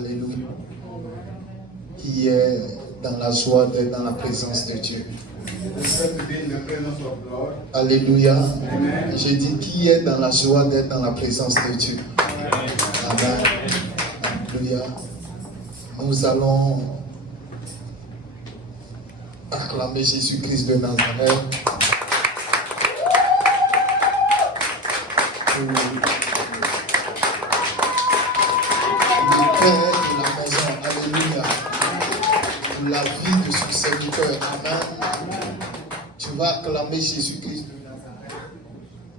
Alléluia. Qui est dans la joie d'être dans la présence de Dieu. Alléluia. J'ai dit qui est dans la joie d'être dans la présence de Dieu. Amen. Alléluia. Nous allons acclamer Jésus-Christ de Nazareth. Pour le Père de la maison. Alléluia. Pour la vie de son serviteur. Amen. Tu vas acclamer Jésus-Christ de Nazareth.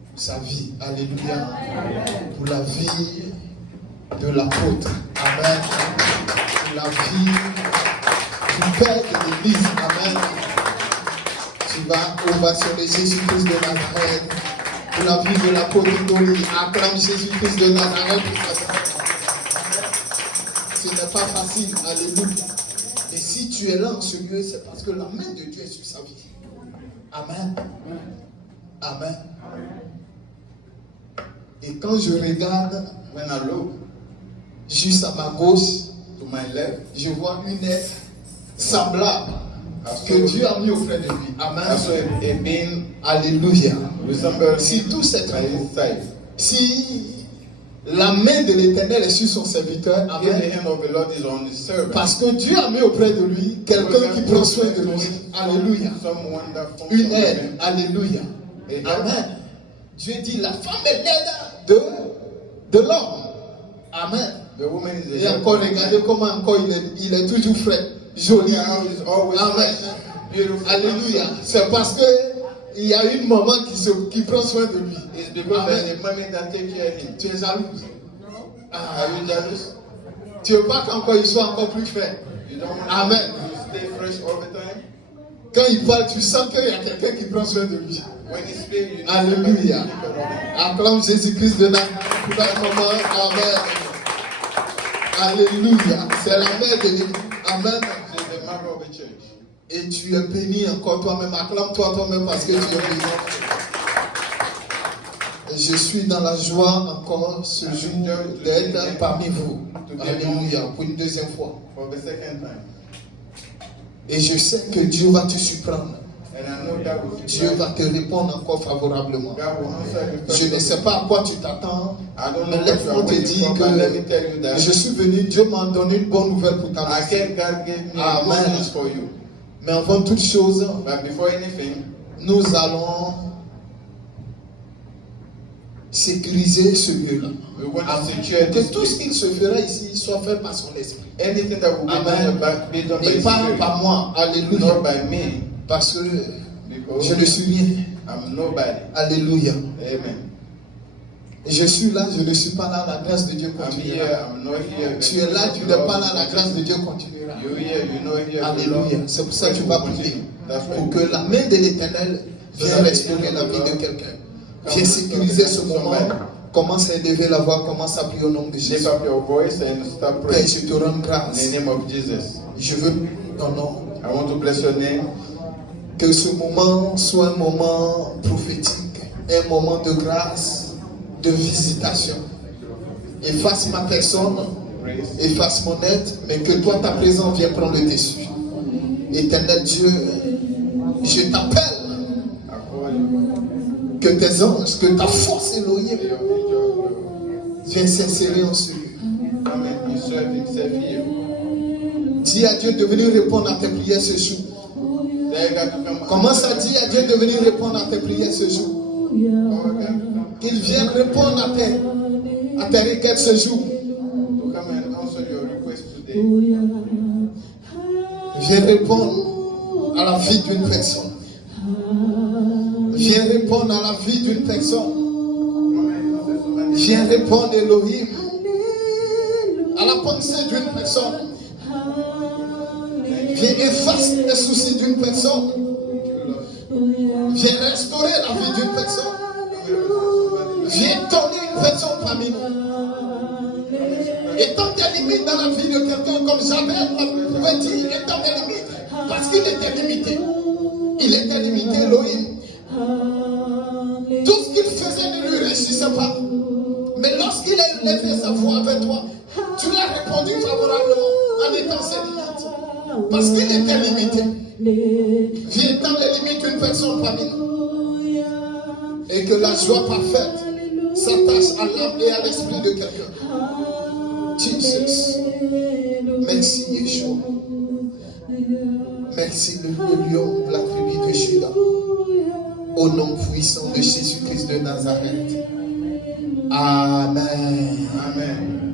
Pour sa vie. Alléluia. Pour la vie de l'apôtre. Amen. Pour la vie du Père de l'Église. Amen. Tu vas ovationner Jésus-Christ de Nazareth. Pour la vie de l'apôtre Doli. Acclame Jésus-Christ de Nazareth. Ce n'est pas facile. Alléluia. Et si tu es là en ce lieu, c'est parce que la main de Dieu est sur sa vie. Amen. Amen. Et quand je regarde, when I look, juste à ma gauche, to my left, je vois une aide semblable que Dieu a mis auprès de lui. Amen. Alléluia. Si tout s'est tranquille, si la main de l'Éternel est sur son serviteur, amen. Parce que Dieu a mis auprès de lui quelqu'un qui prend soin de lui. Alléluia. Une aide. Alléluia. Amen. Dieu dit la femme est l'aide de l'homme. Amen. Et encore regardez comment encore il est toujours frais, joli. Amen. Alléluia. C'est parce que il y a une maman qui prend soin de lui. Tu es jalouse. Tu veux pas qu'encore il soit encore plus frais. Amen. Quand il parle, tu sens qu'il y a quelqu'un qui prend soin de lui. Alléluia. Acclame Jésus-Christ de Nazareth pour la maman. Amen. Alléluia. C'est la mère de l'Église. Amen. Et tu es béni encore toi-même. Acclame-toi toi-même parce que tu es béni. Et je suis dans la joie encore ce jour d'être parmi vous. Alléluia. Pour une deuxième fois. Et je sais que Dieu va te surprendre. Dieu va te répondre encore favorablement. Je ne sais pas à quoi tu t'attends, mais laisse-moi te dire que je suis venu, Dieu m'a donné une bonne nouvelle pour ta vie. Amen. Mais avant toute chose, nous allons sécuriser ce lieu-là. Que tout ce qu'il se fera ici soit fait par son esprit. Amen. Et pas par moi. Alléluia. Parce que je ne suis rien. Alléluia. Je suis là, je ne suis pas là, la grâce de Dieu continuera. Tu es là, tu n'es pas là, la grâce de Dieu continuera. Alléluia. C'est pour ça que tu vas prier. Pour que la main de l'Éternel vienne restaurer la vie de quelqu'un. Viens sécuriser ce moment. Commence à élever la voix, commence à prier au nom de Jésus. Père, je te rends grâce. Je veux ton nom. Que ce moment soit un moment prophétique, un moment de grâce, de visitation. Efface ma personne, efface mon être, mais que toi, ta présence vienne prendre le dessus. Éternel Dieu, je t'appelle. Que tes anges, que ta force Elohim vienne s'insérer en ce lieu. Dis à Dieu de venir répondre à tes prières ce jour. Commence à dire à Dieu de venir répondre à tes prières ce jour. Qu'il vienne répondre à tes requêtes ce jour. Viens répondre à la vie d'une personne. Viens répondre à la vie d'une personne. Viens répondre, Elohim, à la pensée d'une personne. Viens effacer les soucis d'une personne. Viens restaurer la vie d'une personne. Viens tourner une personne parmi nous. Étends tes limites dans la vie de quelqu'un comme Jabez pouvait dire, étends tes limites. Parce qu'il était limité. Il était limité, Elohim. Tout ce qu'il faisait ne lui réussissait pas. Mais lorsqu'il a élevé sa voix vers toi. Tu l'as répondu favorablement en étant célibataire. Parce qu'il était limité. Viens dans les limites d'une personne parmi nous. Et que la joie parfaite s'attache à l'âme et à l'esprit de quelqu'un. Jesus. Merci Yeshua. Merci le lion de la tribu de Juda. Au nom puissant de Jésus-Christ de Nazareth. Amen. Amen.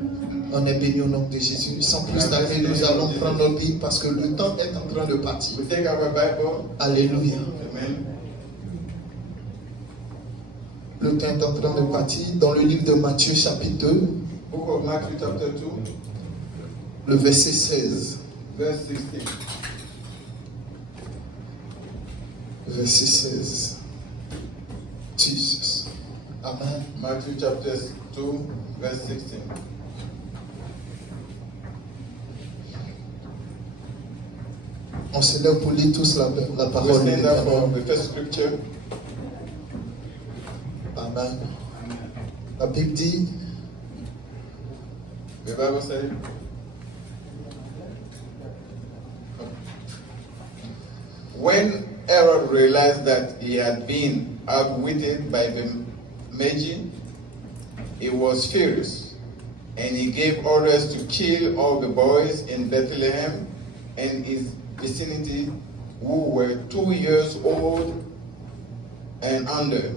On est béni au nom de Jésus. Sans plus tarder, nous allons prendre notre Bible parce que le temps est en train de partir. We take our Bible. Alléluia. Amen. Le temps est en train de partir. Dans le livre de Matthieu chapitre 2, Book of Matthew chapter 2, le verset 16. verse 16. Verset 16. Jesus. Amen. Matthew chapter 2, verse 16. On se lève pour lire tous la We parole de stand up for Dieu. the first scripture. Amen. La Bible dit, The Bible says, when Herod realized that he had been outwitted by the Magi, he was furious, and he gave orders to kill all the boys in Bethlehem and its vicinity who were 2 years old and under,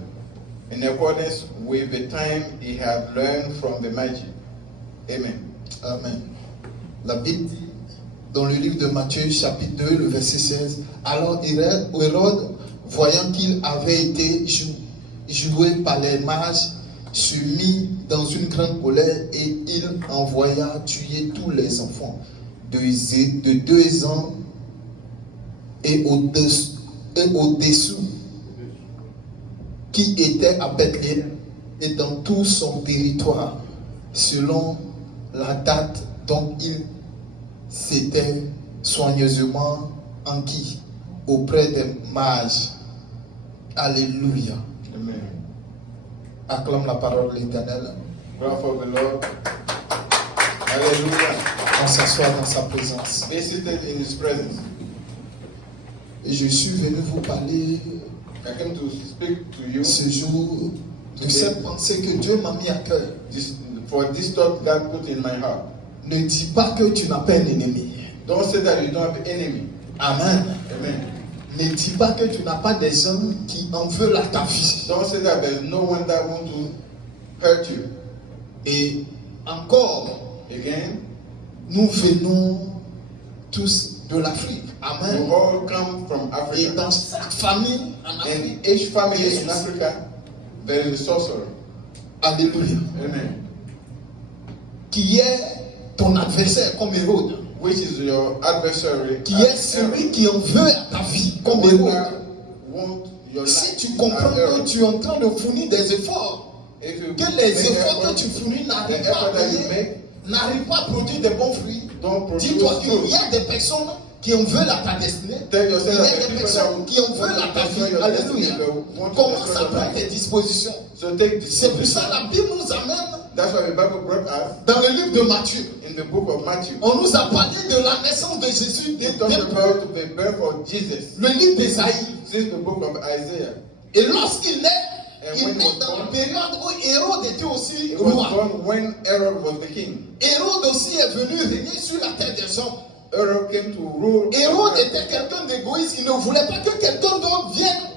in accordance with the time he had learned from the Magi. Amen. Amen. La Bible dit, dans le livre de Matthieu, chapitre 2, le verset 16, alors Hérode, voyant qu'il avait été joué par les mages, se mit dans une grande colère et il envoya tuer tous les enfants de 2 ans et au-dessous qui étaient à Bethléem et dans tout son territoire, selon la date dont il s'était soigneusement enquis auprès des mages. Alléluia. Amen. Acclame la parole de l'Éternel. Glory for the Lord. Hallelujah. On s'assoit dans sa présence. Be seated in His presence. Et je suis venu vous parler I came to speak to you ce jour de cette pensée que Dieu m'a mis à cœur. for this thought God put in my heart. Ne dis pas que tu n'as pas un ennemi. Don't say that you don't have an enemy. Amen. Amen. Ne dis pas que tu n'as pas des gens qui en veulent à ta vie. Don't say that there's no one that want to hurt you. Et encore, Again, nous venons tous de l'Afrique. we Amen. all come from Et Africa. dans chaque famille en Afrique, And each family in Africa, there is a sorcerer. alléluia, Amen. qui est ton adversaire comme Hérode, Which is your adversary. qui est celui qui en veut à ta vie comme One Hérode. that want your Si life tu comprends as que Herod. tu es en train de fournir des efforts, If you que les make efforts que effort, tu fournis the n'arrivent pas à effort that you payer, make, n'arrivent pas à produire des bons fruits, don't produce dis-toi qu'il fruit. y a des personnes qui en veulent à ta destinée. Tell Il y yourself a that the des people personnes that qui en veulent à ta vie. Alléluia. Commence à prendre tes dispositions. So take this. C'est pour ça que la Bible nous amène That's why the Bible brought us dans le livre de Matthieu. in the book of Matthew. On nous a parlé de la naissance de Jésus, It talks about the birth of Jesus. le livre d'Ésaïe. This is the book of Isaiah. Et lorsqu'il naît, il when he naît was dans la born, période où Hérode était aussi It was roi. born when Herod was the king. Hérode aussi est venu régner sur la terre des hommes. Herod came to rule. Hérode était quelqu'un d'égoïste, il ne voulait pas que quelqu'un d'autre vienne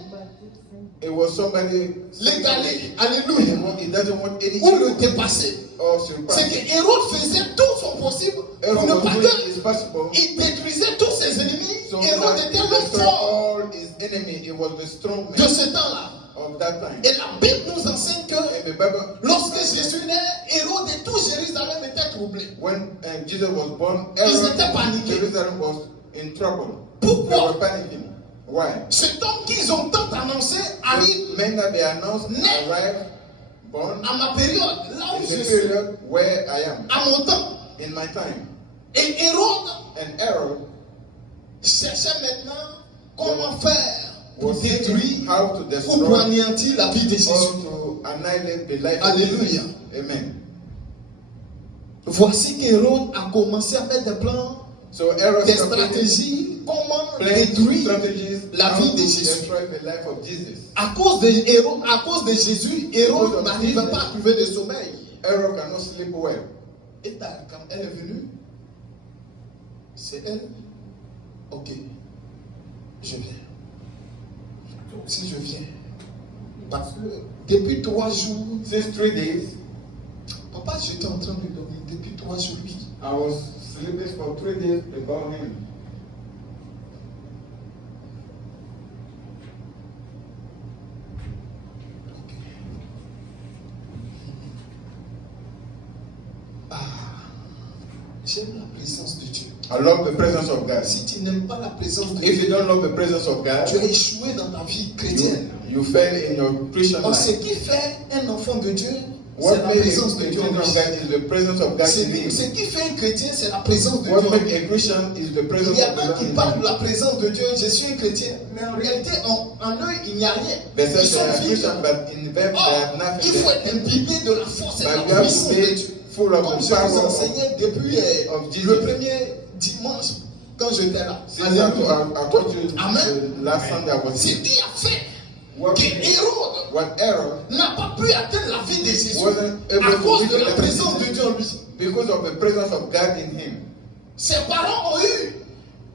It was somebody l'égaler. Alléluia. He doesn't want any Ou le dépasser. or C'est surpass. que Hérode faisait tout son possible pour Herod ne was pas doing que his possible. il détruisait tous ses ennemis. So Hérode that était he le destroyed fort all his enemy. It was the strong de man ce temps-là. of that time. Et la Bible nous enseigne que And the Bible, lorsque Jésus naît, Hérode et tout Jérusalem était troublé. when Jesus was born, Ils Herod, étaient paniqués. Jerusalem was in trouble. Pourquoi? They were panicking. Why? Cet homme qu'ils ont tant annoncé arrive The men that they announced Net. arrived, born à ma période, là où in je the suis, period where I am, à mon temps. in my time. Et Hérode And Herod cherchait maintenant comment faire pour was détruire thinking how to ou pour destroy anéantir la vie de Jésus. or to annihilate the life of Alléluia. Jesus. Amen. Voici qu'Hérode a commencé à mettre des plans, So Herod des started stratégies, comment playing détruire strategies la how vie to de Jésus. destroy the life of Jesus. À cause de Hérode, à cause de Jésus, Hérode n'arrivait pas à trouver de sommeil. Herod cannot sleep well. Et quand elle est venue, c'est elle. Ok, je viens. Si je viens, parce que depuis 3 jours, Since 3 days, papa, j'étais en train de dormir depuis 3 jours. I was sleeping for 3 days about him. J'aime la présence de Dieu. I love the presence of God. Si tu n'aimes pas la présence de If you Dieu, don't love the presence of God, tu as échoué dans ta vie chrétienne. you fail in your Christian Donc, ce life. qui fait un enfant de Dieu, c'est What la makes présence a de Dieu en children of lui. God is the presence of God in him. Ce qui fait un chrétien, c'est la présence de Dieu. What en makes lui. a Christian is the presence Il y of en a God qui in parlent him. de la présence de Dieu, je suis un chrétien, mais en réalité, en eux, il n'y a rien. They Ils say sont they are vides. Christian, but in them they Or, have il nothing. faut être imbibé de la force et de But la you have puissance to de be Dieu. full of Comme the je vous power of enseignais depuis Jesus. le premier dimanche, quand j'étais là. Since I taught you Amen. the last Sunday I was Ce here. qui a fait What que Hérode what error n'a pas pu atteindre la vie de Jésus wasn't able à to cause reach de the la level présence de of Dieu en lui. because of the presence of God in him. Ses parents ont eu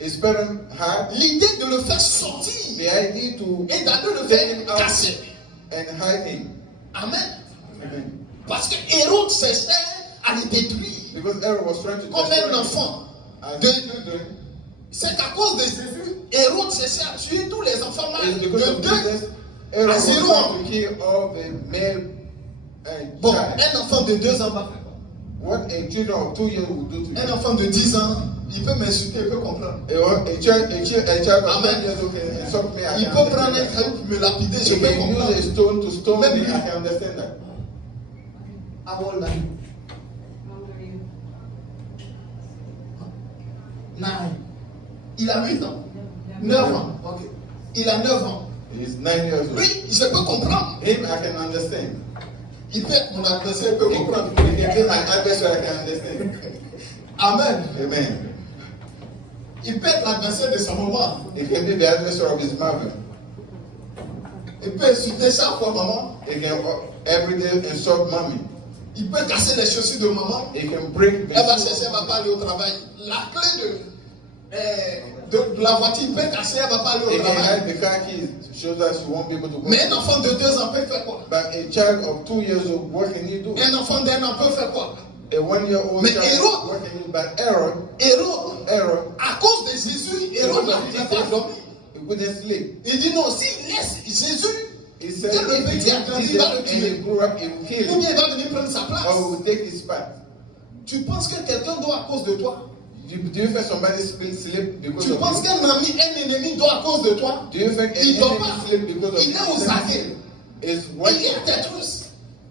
His parents had l'idée de le faire sortir the idea to et d'aller le take him faire out casser. and hide him. Amen. Amen. Parce que Hérode cherchait à le détruire Because Herod was trying to comme destroy un him. enfant. As De- children, C'est qu'à cause de Jésus, Hérode cherchait à tuer tous les enfants mâles it's because de of 2. Jesus. Herod à was 0 trying ans. to kill all the male Bon, child. un enfant de 2 ans va faire quoi? What a children of 2 years will do to Un you. enfant de 10 ans, il peut m'insulter, il peut comprendre. A child of Amen. 10 years old can insult me. I Il can peut prendre un understand that. caillou pour me lapider, je He peux can comprendre. use a stone to stone Même me. lui. I can understand that. How old are you? 9. Il a 8 ans. 9 ans. Ok. Il a 9 ans. He's 9 years old. Oui, je peux comprendre. Him, I can understand. Il peut être mon adversaire, il peut He comprendre. can be my adversary. I can understand. Amen. Amen. Il peut être l'adversaire de sa maman. He can be the adversary of his mother. Il peut insulter chaque fois maman. He can every day insult mommy. Il peut casser les chaussures de maman. He can break the Elle va shoes. chercher, elle va pas aller au travail. La clé de la voiture, il peut casser, elle va pas aller He au can travail. hide the car keys. Shows that she won't be able to go. Mais un enfant de 2 ans peut faire quoi? But a child of 2 years old, what can you do? Un enfant d'1 an peut faire quoi? A 1-year-old Mais child, Hérode- what can you do? But Aaron, Hérode, à cause de Jésus, Hérode n'arrivait pas à dormir. he couldn't sleep. Il dit non, s'il laisse Jésus, He said, Dès le if petit a he grandi, did il va that le and tuer. he grew up, he will kill ou him. bien il va venir prendre sa place. Or he will take his spot. Tu penses que quelqu'un doit à cause de toi? Do you think somebody sleep because Tu of penses you? qu'un ami, un ennemi doit à cause de toi? Do you think an Il dort enemy pas. sleep because of Il est aux you? aguets. Is Il watching, est à Tétrus.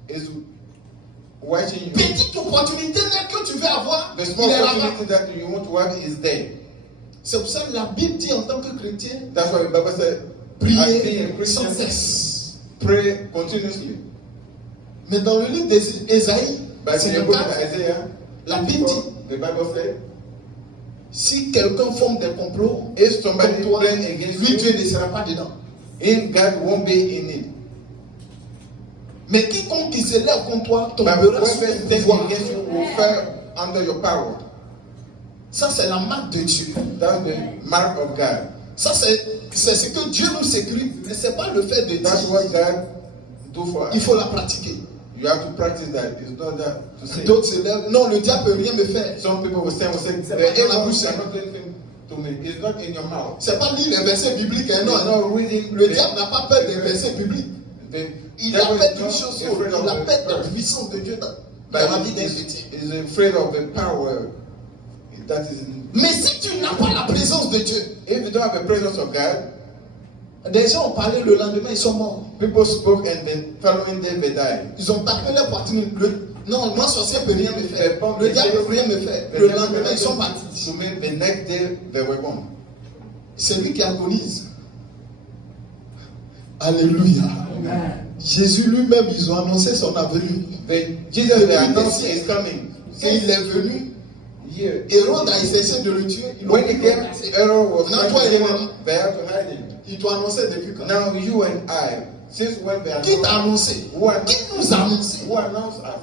is watching you. Petite opportunité net que tu veux avoir, The il small est là-bas. opportunity that you want to have is there. C'est pour ça que la Bible dit en tant que chrétien, That's why the Bible said, as being prier a sans Christian, cesse. pray continuously. Mais dans le livre d'Ésaïe, But in c'est the le book cas, of Isaiah, la Bible dit, the Bible said, si quelqu'un forme des complots, if somebody contre toi, plan against lui, Dieu you, ne sera pas dedans. in God won't be in it. Mais quiconque qui se lève contre toi But tombera sous whoever ton stands pouvoir. against you will fall under your power. Ça, c'est la marque de Dieu. That's the mark of God. Ça, c'est ce que Dieu nous sécurise. Mais ce n'est pas le fait de That's dire. what God do for Il us. faut la pratiquer. You have to practice that. It's not that to say. D'autres se lèvent. Non, le diable ne peut rien me faire. Some people will say, C'est the pas dans la evil bouche. cannot do anything to me. It's not in your mouth. C'est pas lire les versets bibliques. Hein, It's non, not reading. le diable n'a pas peur des versets bibliques. The Il devil a is peur d'une not chose, afraid of il a the peur de la earth, puissance de Dieu dans but la vie d'un he chrétien. is afraid of the power that is in. Mais si tu n'as pas la présence de Dieu, If you don't have the presence of God, des gens ont parlé le lendemain, ils sont morts. people spoke and the following day they died. Ils ont tapé leur poitrine. Non, moi, sorcier ne peut rien me faire. They pumped Le the diable ne chest. peut rien me faire. The Le devil lendemain, cannot ils sont do partis. to me. The next day they were gone. C'est lui qui agonise. Alléluia. Jésus lui-même, ils ont annoncé son avenir. Jesus, they announced he is coming qu'il est venu, years. Hérode a essayé de le tuer. When he came, Herod was Non, trying toi to et kill moi. him. They had to hide him. Il doit annoncer depuis quand? Now you and I, since when they are Qui t'a annoncé? who Qui nous a annoncé? who announced us?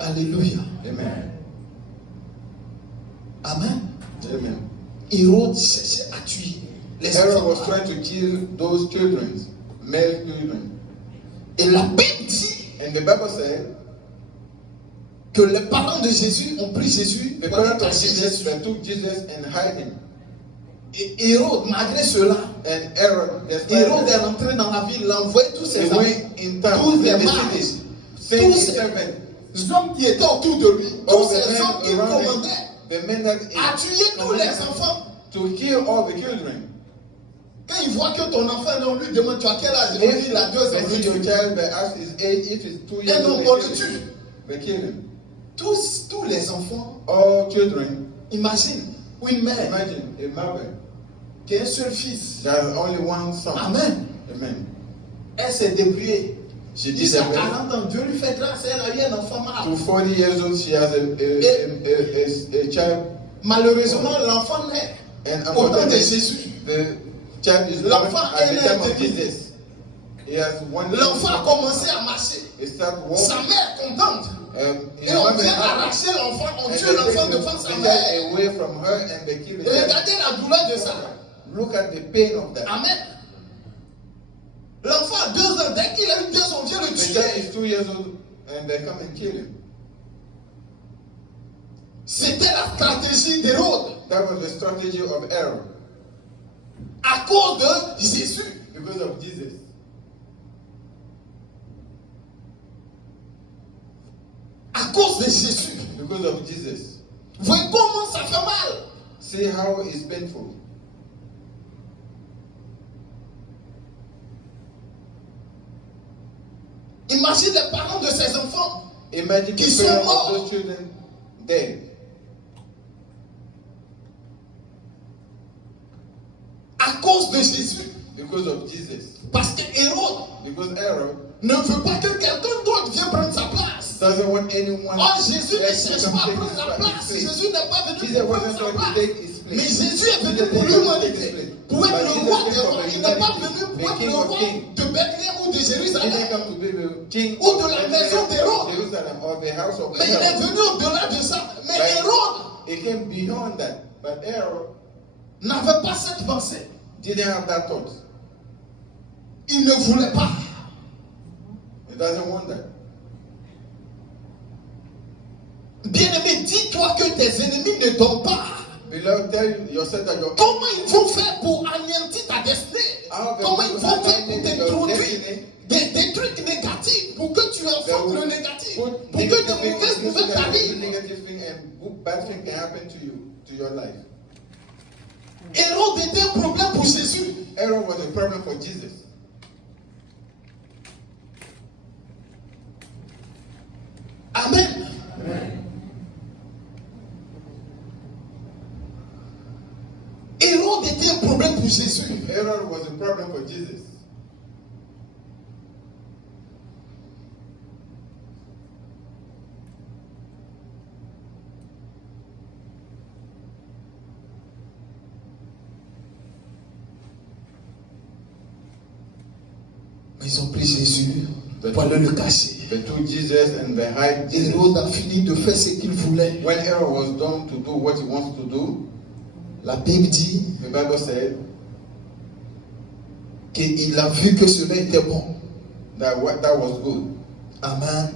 Alléluia. Amen. Amen. Amen. Hérode cherchait à tuer les Herod was enfants. trying to kill those children, male children. Et la Bible dit And the Bible said que les parents de Jésus ont pris Jésus the pour aller parents of cacher Jesus, Jésus. they took Jesus and hide him. Et Hérode, malgré cela, And Herod, despite Hérode est that, rentré dans la ville, il a envoyé tous he ses amis, went in town, tous les in the mages, city, sent his tous servants, les hommes qui étaient autour de lui, all tous the ces hommes qui men around him, commandaient the men that à tuer tous les enfants. to kill all the children. Quand ils voient que ton enfant, on lui demande tu as quel âge? Il dit il a 2 ans. They see your child, they ask his age, if it's 2 years Et donc old, on they le kill tue. him. They kill him. Tous les enfants, All children, imagine, une mère imagine a mother qui a un seul fils. that has only one son. Amen. Amen. Elle s'est débrouillée. She did Jusqu'à that. 40 ans, Dieu lui fait grâce, elle a eu un enfant To malade. 40 years old, she has a child, Malheureusement, l'enfant naît and au temps de unfortunately, Jésus. the child is born L'enfant at est the né time of de vie. Jesus. He has one. L'enfant a commencé à marcher. He started Sa walking. mère est contente. His Et on mother vient happy. arracher l'enfant, on And tue they l'enfant take devant sa the mère. child away from her and they kill the child. Regardez la douleur de ça. Look at the pain of that. Amen. L'enfant a 2 ans, dès qu'il a eu 2 ans, on vient le The child tuer. is 2 years old and they come and kill him. C'était la stratégie d'Hérode. That was the strategy of Herod À cause de Jésus. because of Jesus. À cause de Jésus. Because of Jesus. Vous voyez comment ça fait mal. See how it's painful. Imagine les parents de ces enfants. Imagine Qui the sont parents morts. of those children dead. À cause de Jésus. Because of Jesus. Parce que Hérode Because Herod ne veut pas que quelqu'un d'autre vienne prendre sa place. doesn't want anyone Oh, Jésus ne else to cherche come pas à take prendre sa his place. place. Jésus n'est pas venu Jesus pour prendre wasn't sa trying to place. take his place. Mais Jésus est venu Jesus pour didn't want to take his l'humanité. place. Pour être But le Jesus roi came des for rois. the Il n'est pas humanity, venu pour the être King le of roi kings. de Bethléem ou de He didn't Jérusalem. come to be the king Ou de la maison d'Hérode. Jerusalem or the house of Mais il est Herod. venu au-delà de ça. Mais Right. Hérode He came beyond that. But Herod n'avait pas cette pensée. didn't have that thought. Il ne voulait pas. He doesn't want that. Bien-aimé, dis-toi que tes ennemis ne dorment pas. Beloved, tell yourself that your Comment ils vont faire pour anéantir ta destinée? How they Comment will ils vont faire pour annihilate your t'introduire destiny. des trucs négatifs pour que tu enfantes le négatif? Put Pour que negative de things mauvaises in you so nouvelles that the t'arrivent? negative thing and good bad thing can happen to you, to your life. Hérode était un problème pour Jésus. Herod was a problem for Jesus. Amen. Hérode était un problème pour Jésus. Herod was a problem for Jesus. Mais ils ont pris Jésus pour aller le cacher. They took Jesus and they hid Jesus. Hérode a fini de faire ce qu'il voulait. When Herod was done to do what he wants to do, La Bible dit the Bible said qu'il a vu que cela était bon. that that was good. Amen.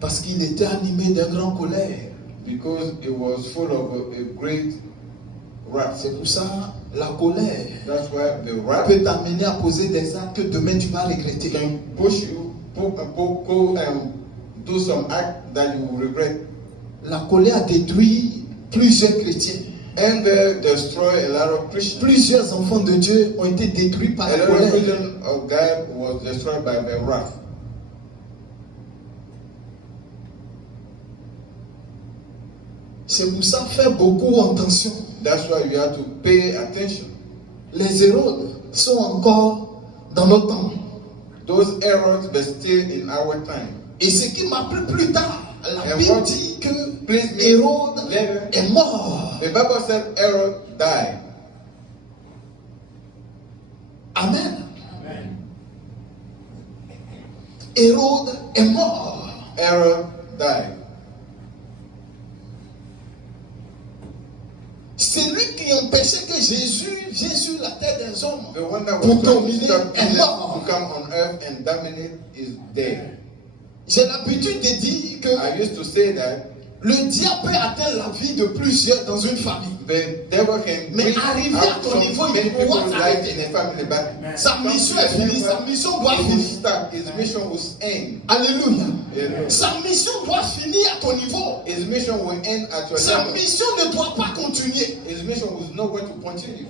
Parce qu'il était animé d'un grand colère. Because it was full of a great wrath. C'est pour ça la colère That's why the wrath peut t'amener à poser des actes que demain tu vas regretter. can push you, go and do some act that you will regret. La colère a détruit plusieurs chrétiens. Anger destroy a lot of Christians. Plusieurs enfants de Dieu ont été détruits par A la lot of colère. children of God was destroyed by the wrath. C'est pour ça faire beaucoup attention. That's why you have to pay attention. Les Hérodes sont encore dans notre temps. Those errors were still in our time. Et ce qui m'a plu plus tard, la And Bible what dit que pleased me Hérode later, est mort. the Bible said Herod died. Amen. Hérode est mort. Herod died. C'est lui qui empêchait que Jésus vienne sur la terre des hommes The one that pour was trying to dominer stop est Jesus mort. to come on earth and dominate is dead. J'ai l'habitude de dire que I used to say that le diable peut atteindre la vie de plusieurs dans une famille. the devil can Mais bring arrivé out à ton niveau, some il many peut pouvoir people's life s'arrêter. in a family, but Sa mission est finie, sa mission doit it will finir. stop. His mission will end. Alléluia. Amen. Sa mission doit finir à ton niveau. His mission will end at your Sa level. mission ne doit pas continuer. His mission was not going to continue.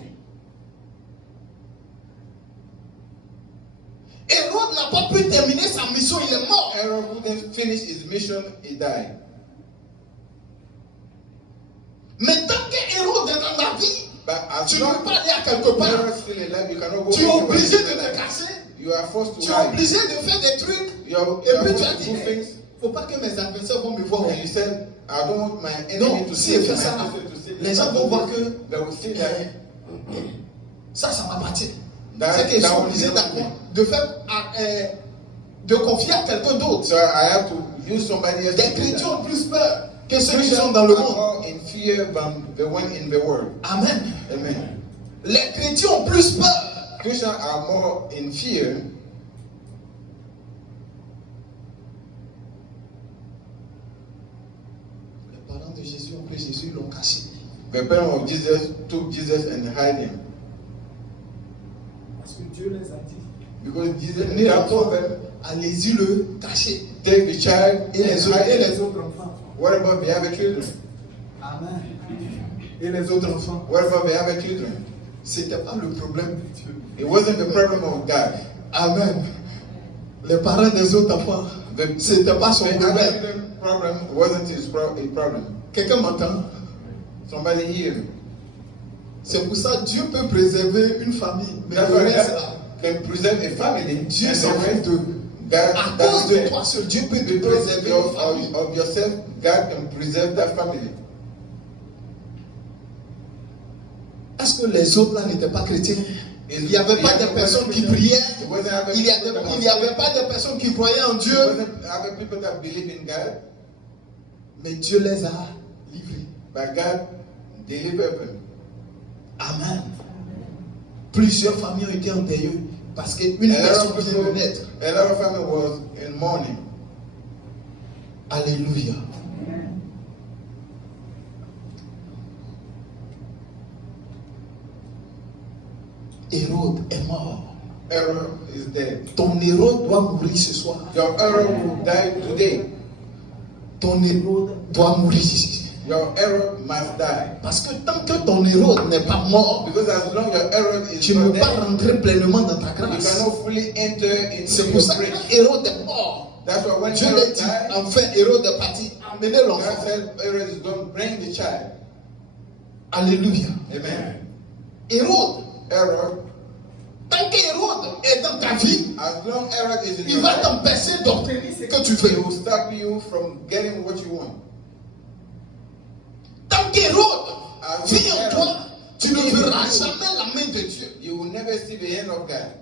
Hérode n'a pas pu terminer sa mission, il est mort. Herod couldn't finish his mission, he died. Mais tant que Hérode est dans la vie, But as tu ne long peux pas aller à quelque as part. Herod is still alive, you cannot go Tu es anywhere. obligé de te casser. You are forced Tu to es hide. obligé de faire des trucs. You are Et puis tu as forced to dit, do things. faut pas que mes adversaires vont me voir. And you said, I don't want my enemy Non, to si see il fait my ça, adversary to see les gens vont voir que they will see that ça m'appartient. That- C'est qu'ils that sont one obligés is d'accord de faire, de confier à quelqu'un d'autre. So I have to use somebody else. Les to do chrétiens that. ont plus peur que ceux qui Christians sont dans le are monde. more in fear than the one in the world. Amen. Amen. Les chrétiens ont plus peur. Christians are more in fear. Les parents de Jésus ont pris Jésus, ils l'ont caché. The parents of Jesus took Jesus and hid him Parce que Dieu les a dit. because Jesus Né told them, allez-y le cacher. take the child Et and les autres, hide et him. les autres. enfants. What about the other children? Amen. Et les autres enfants. What about the other children? C'était pas le problème de Dieu. It wasn't the problem of God. Amen. Les parents des autres enfants, The, c'était pas son the other problème. children's problem wasn't his a problem. Quelqu'un m'entend? Somebody hear me. C'est pour ça que Dieu peut préserver une famille. Mais That's le why reste God là, can preserve a family. Dieu and s'en the fout rest, d'eux. God À doesn't cause de care. toi, seul Dieu peut te Because préserver une famille. of yourself, God can preserve that family. Est-ce que les autres là n'étaient pas chrétiens? Il n'y avait pas de personnes qui priaient. Il n'y avait pas de personnes qui croyaient en Dieu. Other people that believe in God, Mais Dieu les a livrés. but God delivered them. Amen. Plusieurs familles ont été en deuil parce qu'une A lot personne of vient de people, naître. a lot of family was in mourning. Alléluia. Hérode est mort. Error is dead. Ton Hérode doit mourir ce soir. Your error will die today. Ton Hérode doit mourir. Your error must die. Parce que tant que ton Hérode n'est pas mort, Because as long as your error is tu ne not peux pas dead, rentrer pleinement dans ta you grâce. cannot fully enter into C'est your pour ça que grace. quand Hérode est mort, That's why when Dieu Herod l'a dit, died, enfin Hérode est parti, amenez God l'enfant. said Herod is going to bring the child. Alléluia. Amen. Hérode, Herod, tant qu'Hérode est dans ta vie, as long Herod is in il your va life, t'empêcher d'obtenir ce que tu he veux. will stop you from getting what you want. Tant qu'Hérode As vit en Herod, toi, tu ne verras jamais la main de Dieu. you will never see the hand of God.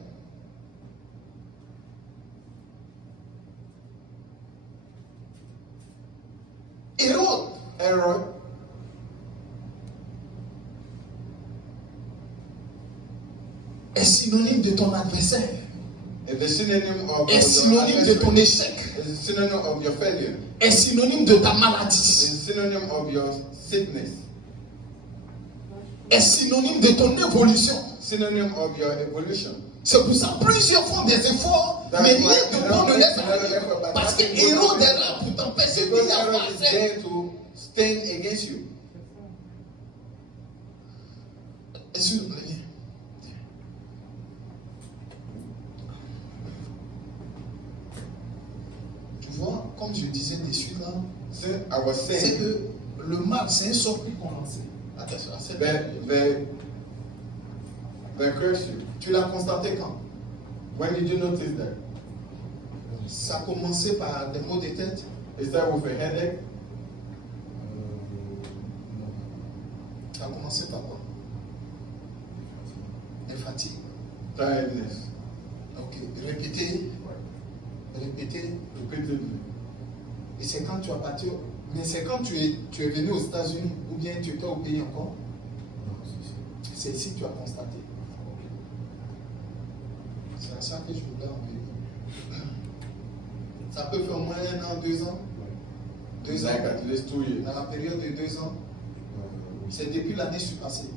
Hérode Herod est synonyme de ton adversaire, is the synonym of est your synonyme de ton adversary. échec, Is the synonym of your failure. est synonyme de ta Is maladie, the synonym of your sickness. est synonyme de ton évolution. Synonym of your evolution. C'est pour ça que plusieurs font des efforts, mais rien de bon ne laisse arriver. Parce que Hérode est là pour t'empêcher Because d'y avoir Herod is accès. there to stand against you. S'il vous plaît. Tu vois, comme je disais dessus là, So I was c'est saying, que le mal, c'est un sort qui commence. Attention, c'est the they curse you. Tu l'as constaté quand? When did you notice that? Ça a commencé par des maux de tête. It started with a headache. Ça a commencé par quoi? Des fatigues. Tiredness. Ok. Répétez. Répétez. Repeatedly. Et c'est quand tu as parti. Mais c'est quand tu es venu aux États-Unis ou bien tu étais au pays encore? C'est ici que tu as constaté. C'est à ça que je voulais en venir. Ça peut faire au moins 1 an, 2 ans. 2 ans. Like at least 2 years. Dans la période de 2 ans. C'est depuis l'année surpassée.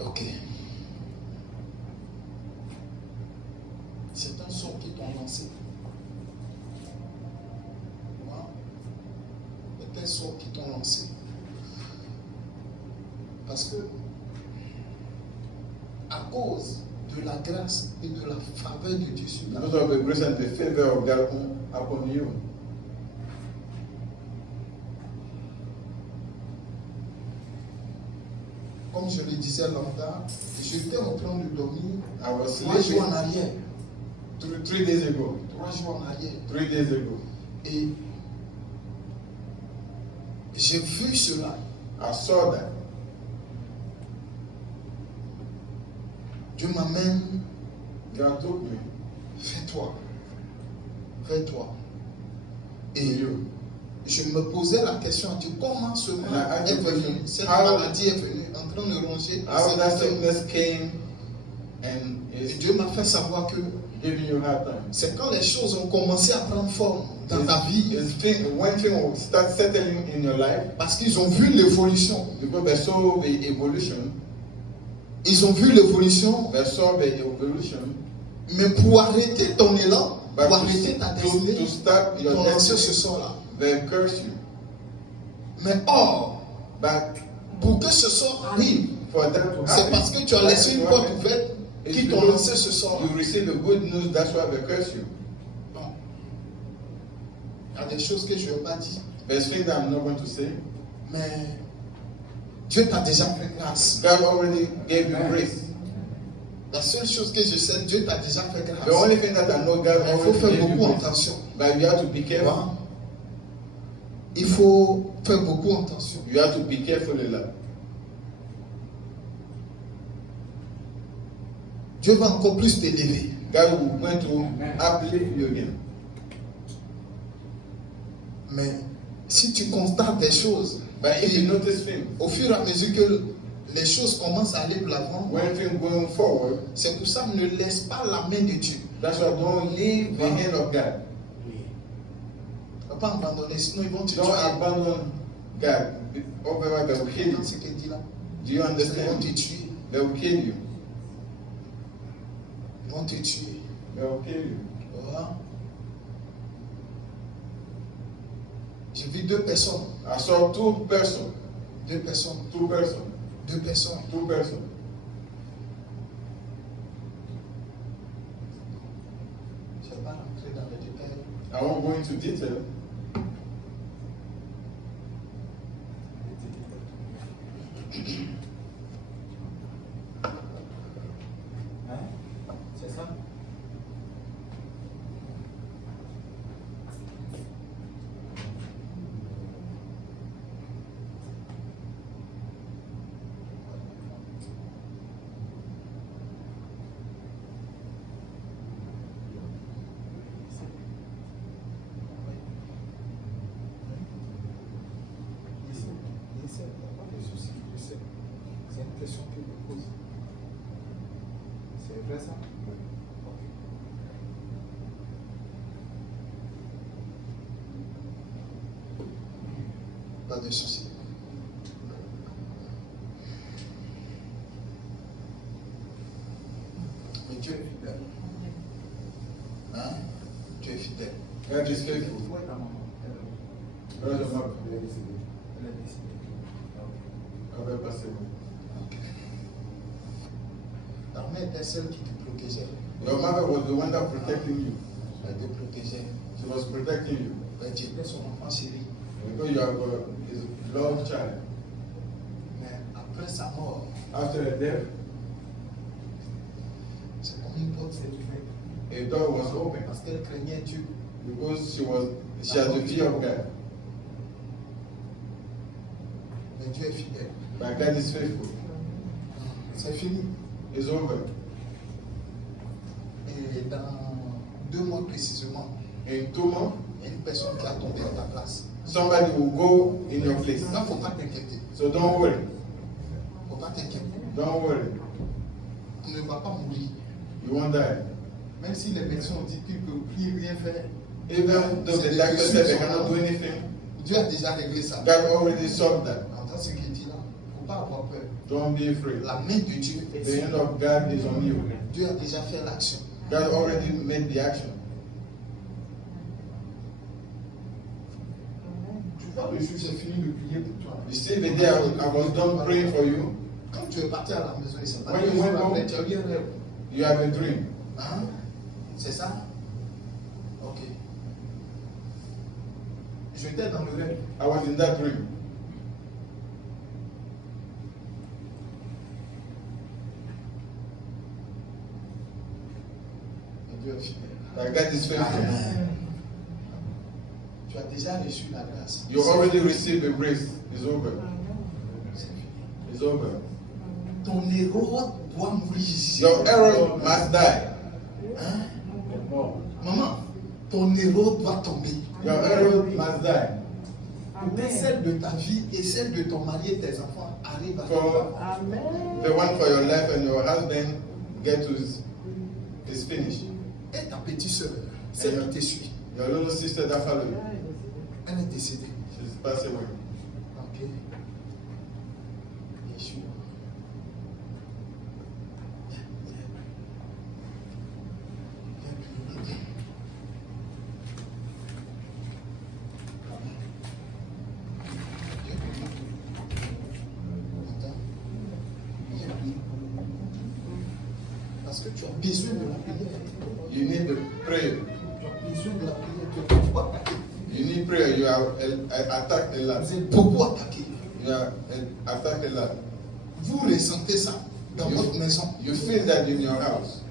Ok. C'est un sort qui t'ont lancé. Voilà. C'est un sort qui t'ont lancé. Parce que, à cause de la grâce et de la faveur de Dieu sur ta vie, Because of the grace and the favor of God upon you. comme je le disais longtemps, j'étais en train de dormir I was 3 jours en sleeping arrière. 3 days ago. 3 jours en arrière. 3 days ago. Et j'ai vu cela. I saw that. Dieu m'amène, God took me. fais-toi. Fais-toi. To Et you. je me posais la question à Dieu, comment ce And I mal asked est the venu, question, cette how- maladie est venue en train de ronger. How that sickness came and Et is Dieu m'a fait savoir que giving you a hard time. c'est quand les choses ont commencé à prendre forme dans ta vie, When things will start settling in your life, parce qu'ils ont vu l'évolution. because they saw the evolution, Ils ont vu l'évolution, mais pour arrêter ton élan, but pour arrêter ta to destinée, stop ils your t'ont lancé ce destiny, sort-là. they curse you. Mais or, But pour que ce sort arrive, for that to c'est happen, parce que tu as laissé une porte ouverte it's qui t'ont because lancé ce sort. you receive the good news, that's why they curse you. Bon. Il y a des choses que je ne vais pas dire, There's things that I'm not going to say. mais Dieu t'a déjà fait grâce. God already gave you grace. La seule chose que je sais, Dieu t'a déjà fait The grâce. only thing that I know, God Mais il faut already faire gave you beaucoup grace. attention. But you have to be careful. Voilà. Il faut faire beaucoup attention. You have to be careful in that. Dieu va encore plus t'élever. God will going to uplift you again. Mais si tu constates des choses, But if you et notice things, au fur et à mesure que les choses commencent à aller de l'avant, when things going forward, c'est pour ça ne laisse pas la main de Dieu. that's why don't leave the hand of God. Ne va pas abandonner, sinon ils vont te tuer. Don't abandon God. Otherwise, they will kill you. C'est ce qu'il dit là. Do you Ils vont understand? te tuer. They will kill you. Ils vont te tuer. They will kill you. Voilà. J'ai vu 2 personnes. I saw 2 persons. 2 personnes. 2 persons. 2 personnes. 2 persons. Je ne vais pas rentrer dans les détails. I won't go into detail. Hein? C'est ça? C'est une question que je me pose. C'est vrai ça? Ok. Pas de souci. Mais Dieu est fidèle. Hein? Dieu est fidèle. God is faithful. Où est ta maman? Where's your mother? Elle est décédée. Elle est décédée. Ok. Avec passé. Ok. Ta mère était celle qui te protégeait. Your mother was the one that protecting you. Elle te protégeait. She was protecting you. Ben, tu étais son enfant chéri. Because you are his love child. Mais après sa mort, After her death, c'est comme une porte s'est ouverte. a door was open Parce qu'elle craignait Dieu. because she had the fear of God. Mais Dieu est fidèle. But God is faithful. C'est fini. It's over. Et dans 2 mois précisément, In 2 months, il y a une personne qui a tombé à ta place. somebody will go in your place. Il ne faut pas t'inquiéter. So don't worry. Il ne faut pas t'inquiéter. Don't worry. Tu ne vas pas mourir. You won't die. Même si les médecins ont dit qu'il ne peut plus rien faire, Even though the doctor said they cannot do anything, Dieu a déjà réglé ça. God already solved that. Entends ce qu'il dit là. Il ne faut pas avoir peur. Don't be afraid. La main de Dieu est The hand of God is on you. Dieu a déjà fait l'action. God already made the action. Tu vois, le jour où j'ai fini de prier pour toi. You see, the day I was done praying for you, Quand tu es parti à la maison, il s'est pas When you went home, tu as eu un rêve. you have a dream. Hein? C'est ça? Ok. J'étais dans le rêve. I was in that dream. Et Dieu est fidèle. That God is faithful. Amen. Tu as déjà reçu la grâce. You already received the grace. It's over. C'est fini. It's over. Ton héros doit mourir ici. Your error must die. Hein? Maman, ton héros doit tomber. Your error must die. Pour que celle de ta vie et celle de ton mari et tes enfants arrivent à For the one for your life and your husband get to is finished. Et ta petite soeur, celle qui te suit, Your little sister that followed you, elle est décédée. she's passed away. Ok. Yeshua. Viens, viens. Viens, viens. Amen. Viens, viens. Attends. Viens, viens. Parce que tu as besoin de la prière. You need the prayer. Tu as besoin de la prière. Tu es beaucoup attaqué. You need prayer. You are attacked a lot. Vous êtes beaucoup attaqué. You are attacked a lot. Vous ressentez ça dans votre maison. You feel that in your house.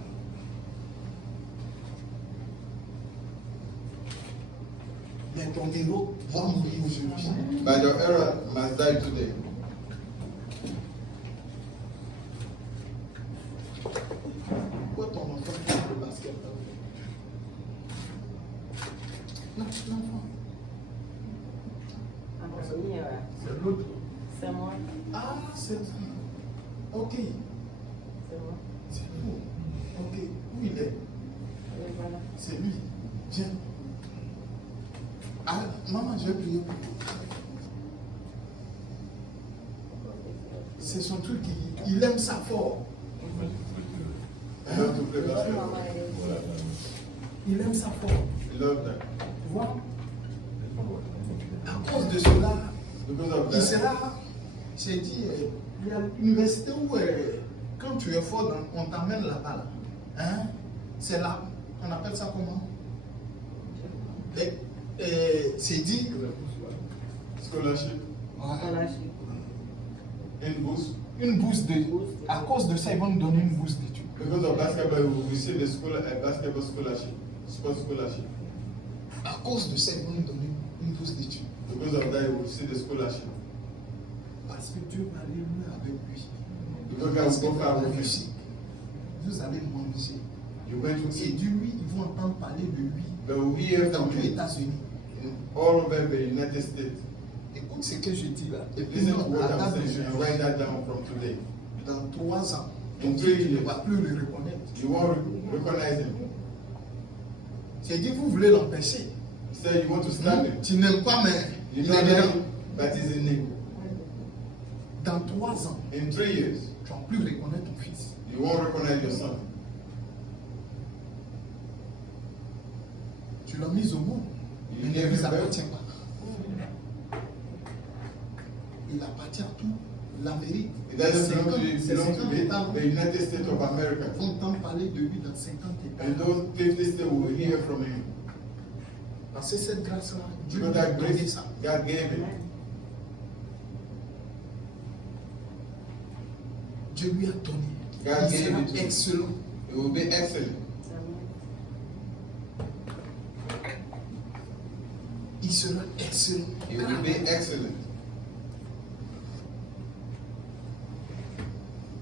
Mais ton héros va mourir aujourd'hui. But your error must die today. Pourquoi ton enfant fait le basket? Non, l'enfant. C'est l'autre. C'est moi. Ah, c'est ok. C'est moi. C'est vous. Ok. Où il est? Et voilà. C'est lui. Viens. Ah, maman, je vais prier pour vous. C'est son truc, il aime ça fort. I love to play Oui, basketball. maman, elle est- Il aime ça fort. I love that. Tu vois? À cause de cela, Because of il that, sera, j'ai dit, il y a l'université où quand tu es fort, on t'emmène là-bas. Là. Hein? C'est là, on appelle ça comment? C'est dit, scholarship, Scholarship. in boost. une bourse d'études. À cause de ça, ils vont nous donner une bourse d'études. Because of basketball, you will receive a basketball scholarship, sports scholarship. À cause de ça, ils vont nous donner une bourse d'études. Because of that, you will receive the scholarship. Parce que Dieu va aller loin avec lui. Because God Parce will que go far vous with allez you. vous allez manger. You're going to Et eat. de lui, ils vont entendre parler de lui They will hear dans from tous les you États-Unis. all over the United States. Écoute ce que je dis là. Et puis, Listen to non, what à I'm date saying. You write that down from today. dans 3 ans, In tu 3 ne years, vas plus le reconnaître. you won't recognize him. C'est dit, vous voulez l'empêcher. He said you want to stab him. Tu n'aimes pas, mais You il don't est like dedans. him, but he's in him. Dans 3 ans, In 3 years, tu ne vas plus reconnaître ton fils. you won't recognize your son. Tu l'as mis au monde. You Il gave ne him vous birth. appartient pas. Il appartient à tout l'Amérique, It doesn't belong to you. It ces belongs 50 to États the United States of America. vont entendre parler de lui dans 50 États. And those 50 states will hear from him. Parce que cette grâce-là, Dieu Because lui a that donné grace, ça. God gave it. Dieu lui a donné. God Il gave sera it to you. excellent. It will be excellent. Il sera excellent. It will be excellent.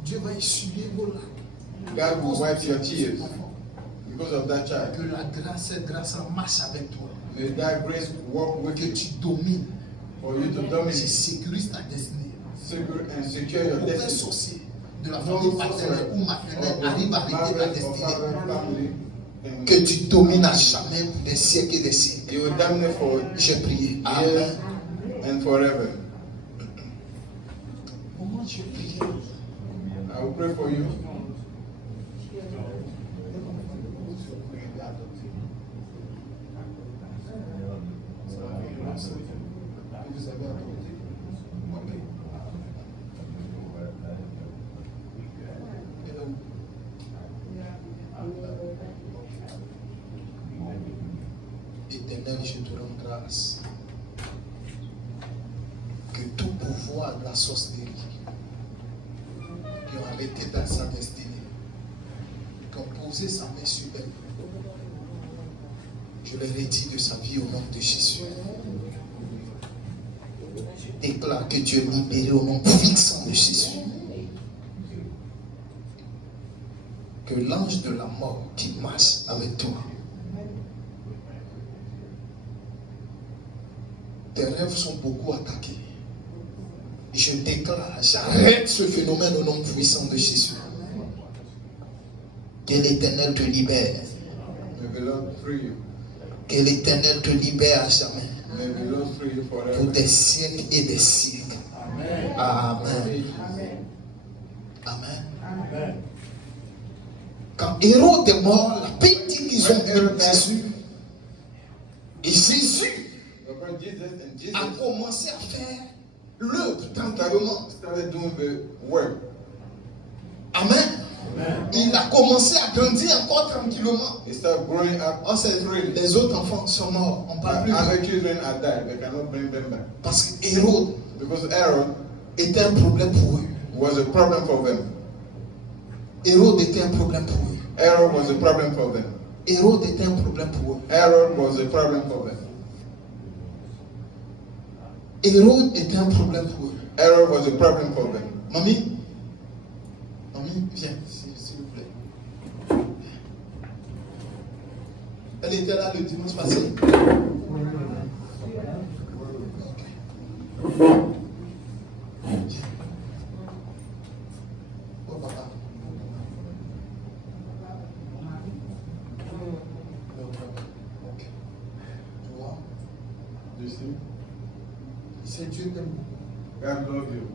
Dieu va essuyer vos larmes. God will wipe your tears because of that Que child. la grâce, cette grâce-là marche avec toi. May that grace work with Que you tu domines. for you to Tu dominate, sécurises ta destinée. secure and secure your Aucun destiny. sorcier de la No famille paternelle sorcerer ou maternelle arrive à arrêter ta marriage or destinée. father family Que can- tu domines à jamais pour des siècles et des siècles. you will dominate for J'ai prié. years Amen. and forever. Comment je prie? I will pray for you. Vous avez adopté. Ok. Éternel, je te rends grâce que tout pouvoir de la sorcellerie qui ont arrêté dans sa destinée, qui ont posé sa main sur elle, je le retire de sa vie au nom de Jésus. Je déclare que tu es libéré au nom puissant de Jésus. Que l'ange de la mort qui marche avec toi, tes rêves sont beaucoup attaqués. Je déclare, j'arrête ce phénomène au nom puissant de Jésus. Que l'Éternel te libère. May the Lord free you. Que l'Éternel te libère à jamais. May the Lord free you Pour forever. des siècles et des siècles. Amen. Amen. Quand Hérode est mort, la Bible dit qu'ils ont vu Jésus. Et Jésus Your brother Jesus and Jesus a commencé à faire l'œuvre tranquillement. started doing the work. Amen. Il a commencé à grandir encore tranquillement. He started growing up. Oh, les autres enfants sont morts. On parle plus de Other children are died. They cannot bring them back. parce que Hérode Because Aaron était un problème pour eux. was a problem for them. Hérode était un problème pour eux. Aaron was a problem for them. Hérode était un problème pour eux. Aaron was a problem for them. Hérode était un problème pour eux. Aaron was a problem for them. Mamie, viens, s'il vous plaît. Elle était là le dimanche passé. Viens. Oh papa. Ok. Tu vois, You see? c'est Dieu t'aime beaucoup. God love you.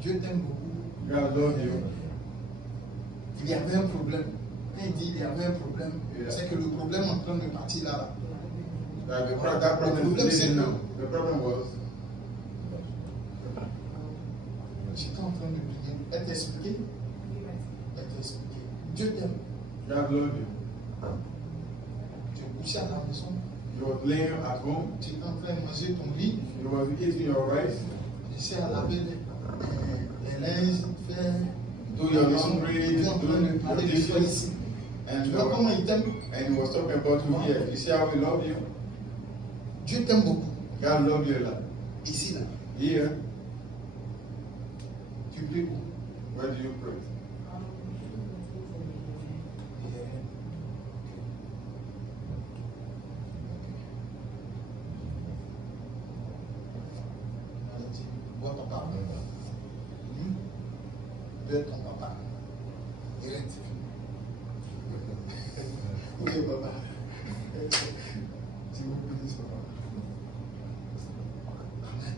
Dieu t'aime beaucoup. God love you. Il y avait un problème. Quand il dit il y avait un problème, Yeah. c'est que le problème est en train de partir là. That problem didn't know. The problem was J'étais en train de prier. Elle t'a expliqué? Elle t'a expliqué. Dieu t'aime. God love you. Tu es couché à la maison. You was laying at home. Tu es en train de manger ton riz. You was eating your rice. J'essaie à laver les linges, faire. Do your Tu laundry. es en train de parler Do de toi dishes. ici. And Tu vois comment il t'aime? he was talking about you here. You see how he loved you? Dieu t'aime beaucoup. God loved you a lot. Ici, là. Here, Tu pries où? where do you pray? Vois ton papa. Vois ton papa. Direct. Oui, papa. Si vous bénissez, papa. Amen.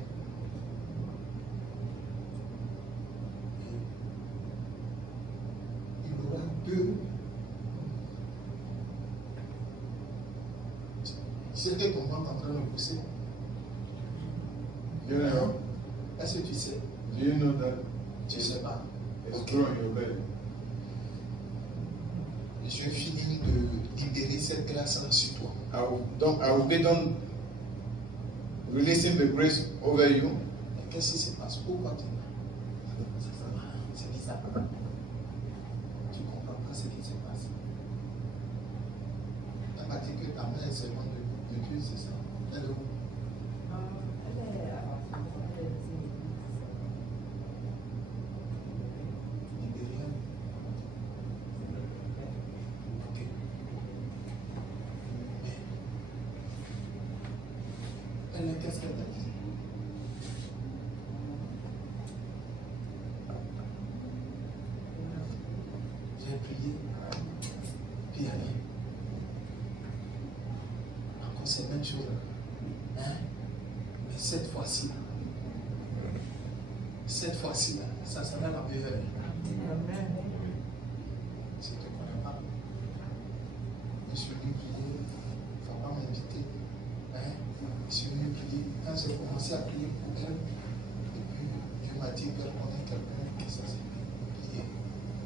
Il aura deux. C'était ton ventre en train de pousser. You know, Est-ce que tu sais? Do you know that? Tu sais pas. It's Ok. growing your belly. Je finis de libérer cette grâce-là sur toi. I will be done releasing the grace over you. Mais qu'est-ce qui se passe? Pourquoi tu c'est bizarre. Tu ne comprends pas ce qui se passe. Elle m'a dit que ta main est seulement de Dieu, c'est ça. Elle est où? Libérienne. Ok. Mais, elle, qu'est-ce qu'elle t'a dit? J'ai prié, puis rien. Encore c'est la même chose. Hein? Mais cette fois-ci, ça sera la meilleure. Si tu ne connais pas, je suis venu prier, il ne faut pas m'inviter. Hein? Je suis venu prier. Quand j'ai commencé à prier pour elle, et puis Dieu m'a dit qu'elle connaît quelqu'un qui s'est prié,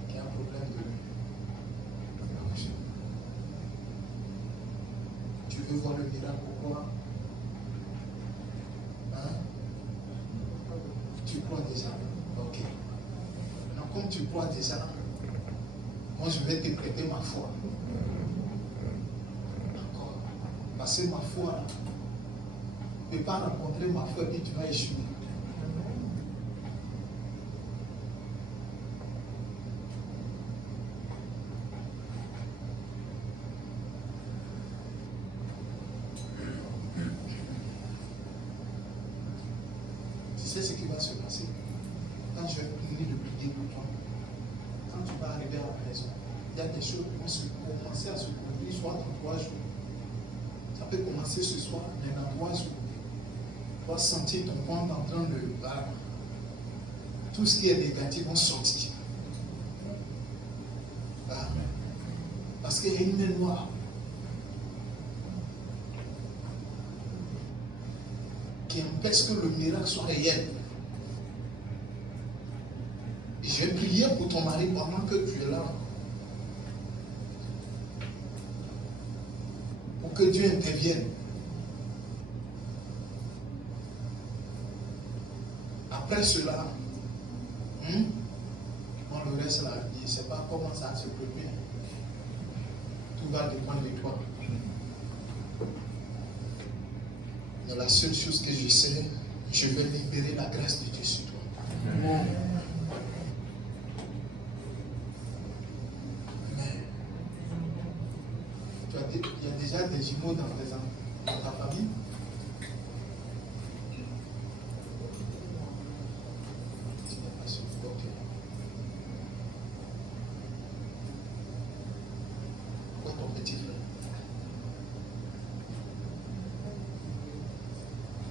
qui a un problème de marche. Tu veux voir le miracle pourquoi? Hein? Tu crois déjà? Ok. Maintenant, comme tu crois déjà, moi je vais te prêter ma foi. D'accord. Parce que ma foi, tu ne peux pas rencontrer ma foi et puis tu vas échouer. Tu sais ce qui va se passer? Quand je vais finir de prier pour toi, quand tu vas arriver à la maison, il y a des choses qui vont commencer à se produire, soit dans 3 jours. Ça peut commencer ce soir, mais dans 3 jours. Tu vas sentir ton ventre en train de battre. Tout ce qui est négatif va sortir. Ah. Parce qu'il y a une main noire qui empêche que le miracle soit réel. Et je vais prier pour ton mari pendant que tu es là. Pour que Dieu intervienne. Après cela, on le reste là, je ne sais pas comment ça se produit. Tout va dépendre de toi. Mais la seule chose que je sais, je vais libérer la grâce de Dieu sur toi. Amen. Il y a déjà des jumeaux dans ta famille. Tu n'es pas sûr. Ok. Quoi ton petit frère?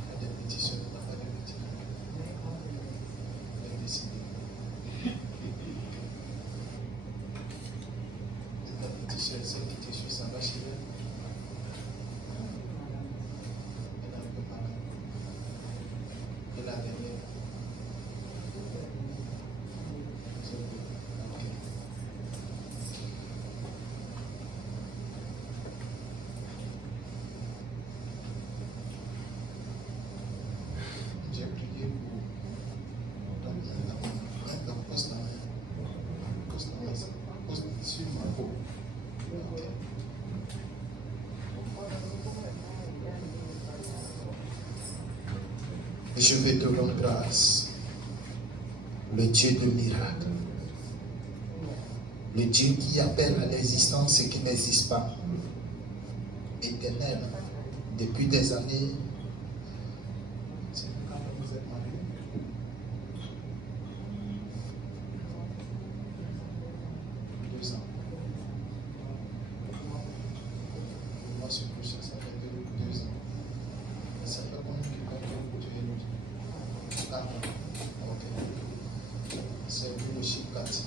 Il y a des petits soeurs, tu n'as pas de petits frères. Il a décidé. Ta petite soeur, celle qui était sur sa vache, la dernière. J'ai prié pour dans poste sur ma peau. Ok. Je vais te rendre grâce, le Dieu de miracle, le Dieu qui appelle à l'existence ce qui n'existe pas, éternel, depuis des années. C'est quand vous êtes mariés? Deux ans. Moi, ce que ça fait 2 ans. Ça fait combien de temps que tu es là? 4 ans. Ok. C'est le chiffre 4.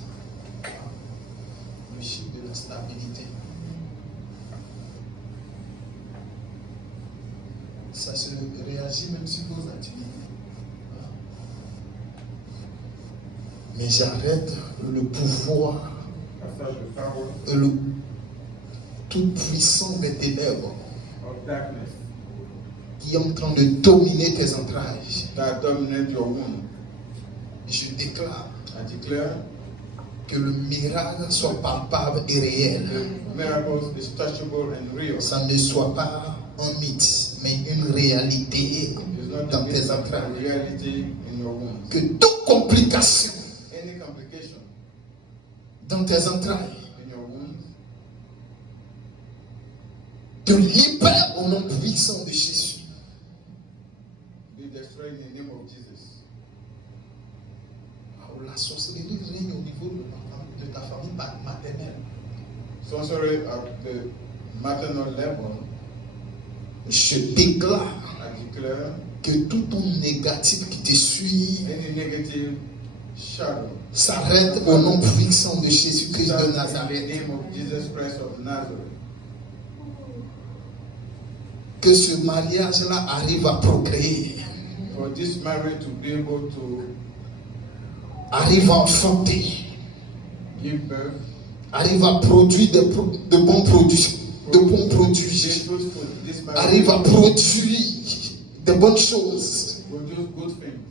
Le chiffre de la stabilité. Ça se réagit même sur vos activités. Mais j'arrête le pouvoir, I start the power le tout puissant des ténèbres of darkness qui est en train de dominer tes entrailles. that dominate your womb. Je déclare I declare que le miracle soit palpable et réel. the miracles is touchable and real. Ça ne soit pas un mythe, mais une réalité It's not dans a tes myth, a entrailles. reality in your womb. Que toute complication Any complication dans tes entrailles in your womb te libère au nom puissant de Jésus. be destroyed in the name of Jesus. La sorcellerie règne au niveau de ta famille maternelle. Sorcery at the maternal level, Je déclare I declare que tout ton négatif qui te suit any negative shadow s'arrête au nom puissant de Jésus-Christ de in the Nazareth. name of Jesus Christ of Nazareth. Que ce mariage-là arrive à procréer, For this marriage to be able to arrive à enfanter, give birth, arrive à produire de bons produits, de bons be produits, fruitful, this marriage arrive à produire de bonnes choses. produce good things.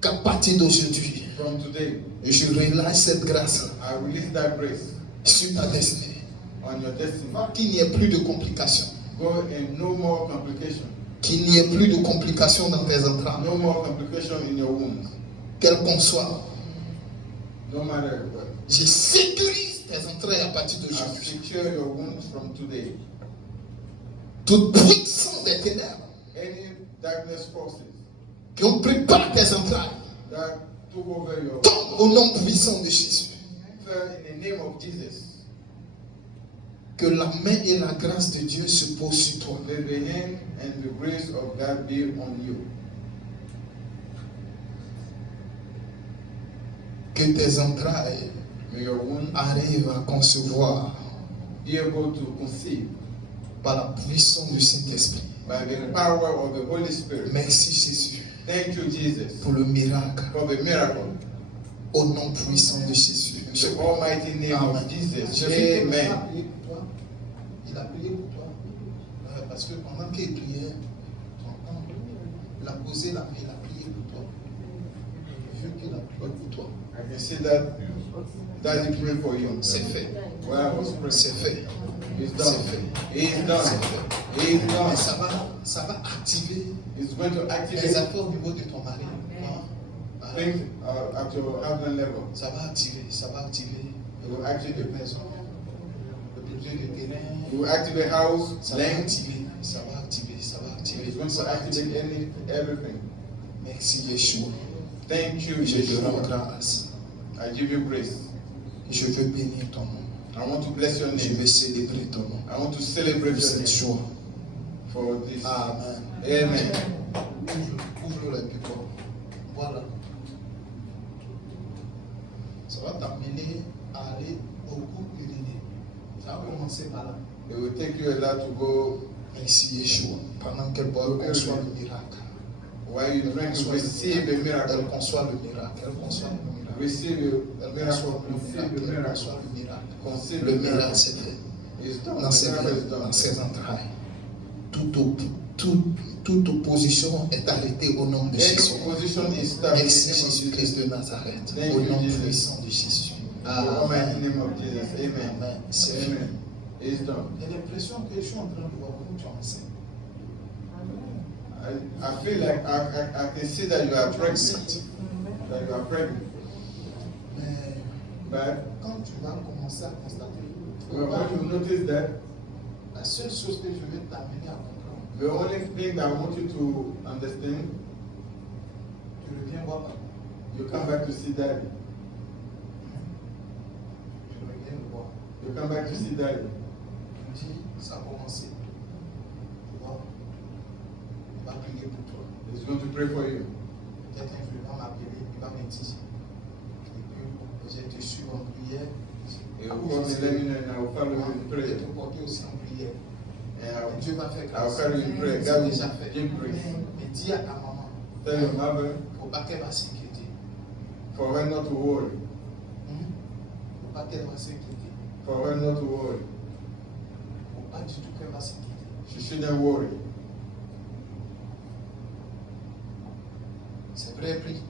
Qu'à partir d'aujourd'hui, From today, je relâche cette grâce I release that grace sur ta destinée. on your destiny. Qu'il n'y ait plus de complications. Go and no more complication. Qu'il n'y ait plus de complications dans tes entrailles. No more complication in your womb. Quelles qu'on soit. No matter what. Je sécurise tes entrailles à partir I d'aujourd'hui. secure your wombs from today. Toute puissance des ténèbres Any darkness forces qui ont préparé tes entrailles that took over your tombe au nom puissant de Jésus. fell in the name of Jesus. Que la main et la grâce de Dieu se posent sur toi. Let the hand and the grace of God be on you. Que tes entrailles May your womb arrivent à concevoir be able to conceive par la puissance du Saint-Esprit. by the power of the Holy Spirit. Merci Jésus Thank you, Jesus, pour le miracle. for the miracle. Au nom puissant de Jésus. In the almighty name Amen. of Jesus. Je vais Amen. prier pour toi. Il a prié pour toi. Parce que pendant qu'il priait, il a posé la main, il a prié pour toi. Vu qu'il a prié pour toi. I can see that Daddy prayed for you. C'est fait. Well, I was praying. C'est fait. It's C'est done. fait. It's done. C'est fait. It's Mais done. ça va activer It's going to les activate affaires au niveau de ton mari. things at your husband level. Ça va activer It will activate les maisons, le budget de terrain. It will activate house, Ça va land. activer, ça va activer, ça va activer. It's going Ça to va activate activer. everything. Merci Yeshua. Thank you, Je te rends Yeshua. grâce. I give you grace. Je veux bénir ton nom. I want to bless your Je name. vais célébrer ton nom. I want to celebrate Pour your cette name joie. for this. Amen. Amen. Ouvre le plus fort. Voilà. Ça va t'amener à aller au bout de l'idée. Ça va commencer par là. It will take you a lot to go. Merci Yeshua. Pendant qu'elle boit, elle conçoit le miracle. While you drink, you receive a Elle miracle. conçoit le miracle. Elle conçoit le miracle. Receive a Elle miracle. conçoit le Receive miracle. a Elle miracle. conçoit le miracle. Conceive Le a miracle, miracle. c'est fait. It's done. Dans ses The miracle is veines, done. dans ses entrailles. Toute opposition est arrêtée au nom de Any Jésus. opposition is stopped in the Merci name of Jésus-Christ Jesus. de Nazareth. Thank Au you, nom Jesus. puissant de Jésus. In the almighty Amen. name of Jesus. Amen. Amen. C'est fait. Amen. It's done. J'ai l'impression que je suis en train de voir comment tu es enceinte. I feel like I can see that you are pregnant. That you are pregnant. Mais But quand tu vas commencer à constater, when you notice that, la seule chose que je vais t'amener à comprendre, the only thing I want you to understand, tu reviens voir papa. you come back to see daddy. Tu reviens le voir. You come back to see daddy. Tu dis, ça a commencé. Tu vois, il va prier pour toi. He's going to pray for you. Peut-être un jour, il va m'appeler, il va me dire. Et puis, je te suis en prière. He will call me, let me know, and I will follow you in Je vais prayer. te porter aussi en prière. And Et Dieu va faire I will grâce. carry you in prayer. God will give grace. Mais dis à ta maman, Tell your mother Faut pas qu'elle va s'inquiéter. for her not to worry. Faut pas qu'elle va s'inquiéter. For her not to worry. Faut pas du tout qu'elle va s'inquiéter. She shouldn't worry. C'est vrai, prie.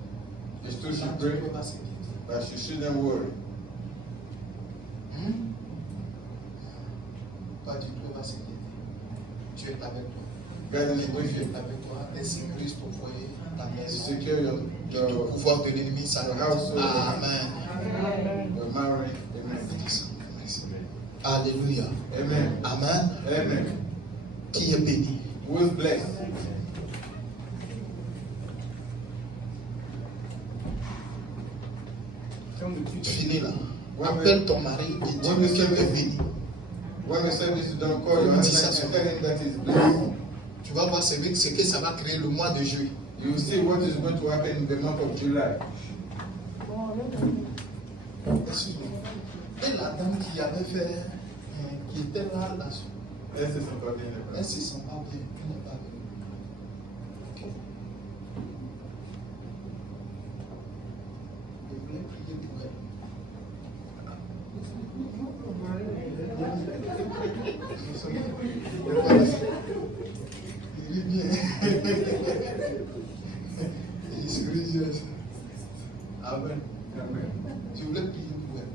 It's true she Pas du tout pray, qu'elle va s'inquiéter. but she shouldn't worry. Pas du tout, elle va s'inquiéter. Tu es avec toi. God is Dieu with est you. avec toi. Elle sécurise ton foyer, ta You maison. secure your, Le your, pouvoir de l'ennemi, ça your household, Amen. your marriage. Amen. Alléluia. Amen. Amen. Amen. Qui est béni? Who is blessed? Fini là. Appelle ton mari et dis-lui qu'il est béni. When the service is done, call your husband and tell him that he's blessed. Tu vas voir ce que ça va créer le mois de juillet. You will see what is going to happen in the month of July. Excuse-moi. Et la dame qui avait fait, qui était là, This is according to elle se sent pas bien. Elle n'est pas venue. Ok. Je voulais prier pour elle. Il est bien. Il est religieuse. Amen. Amen. Je voulais prier pour elle.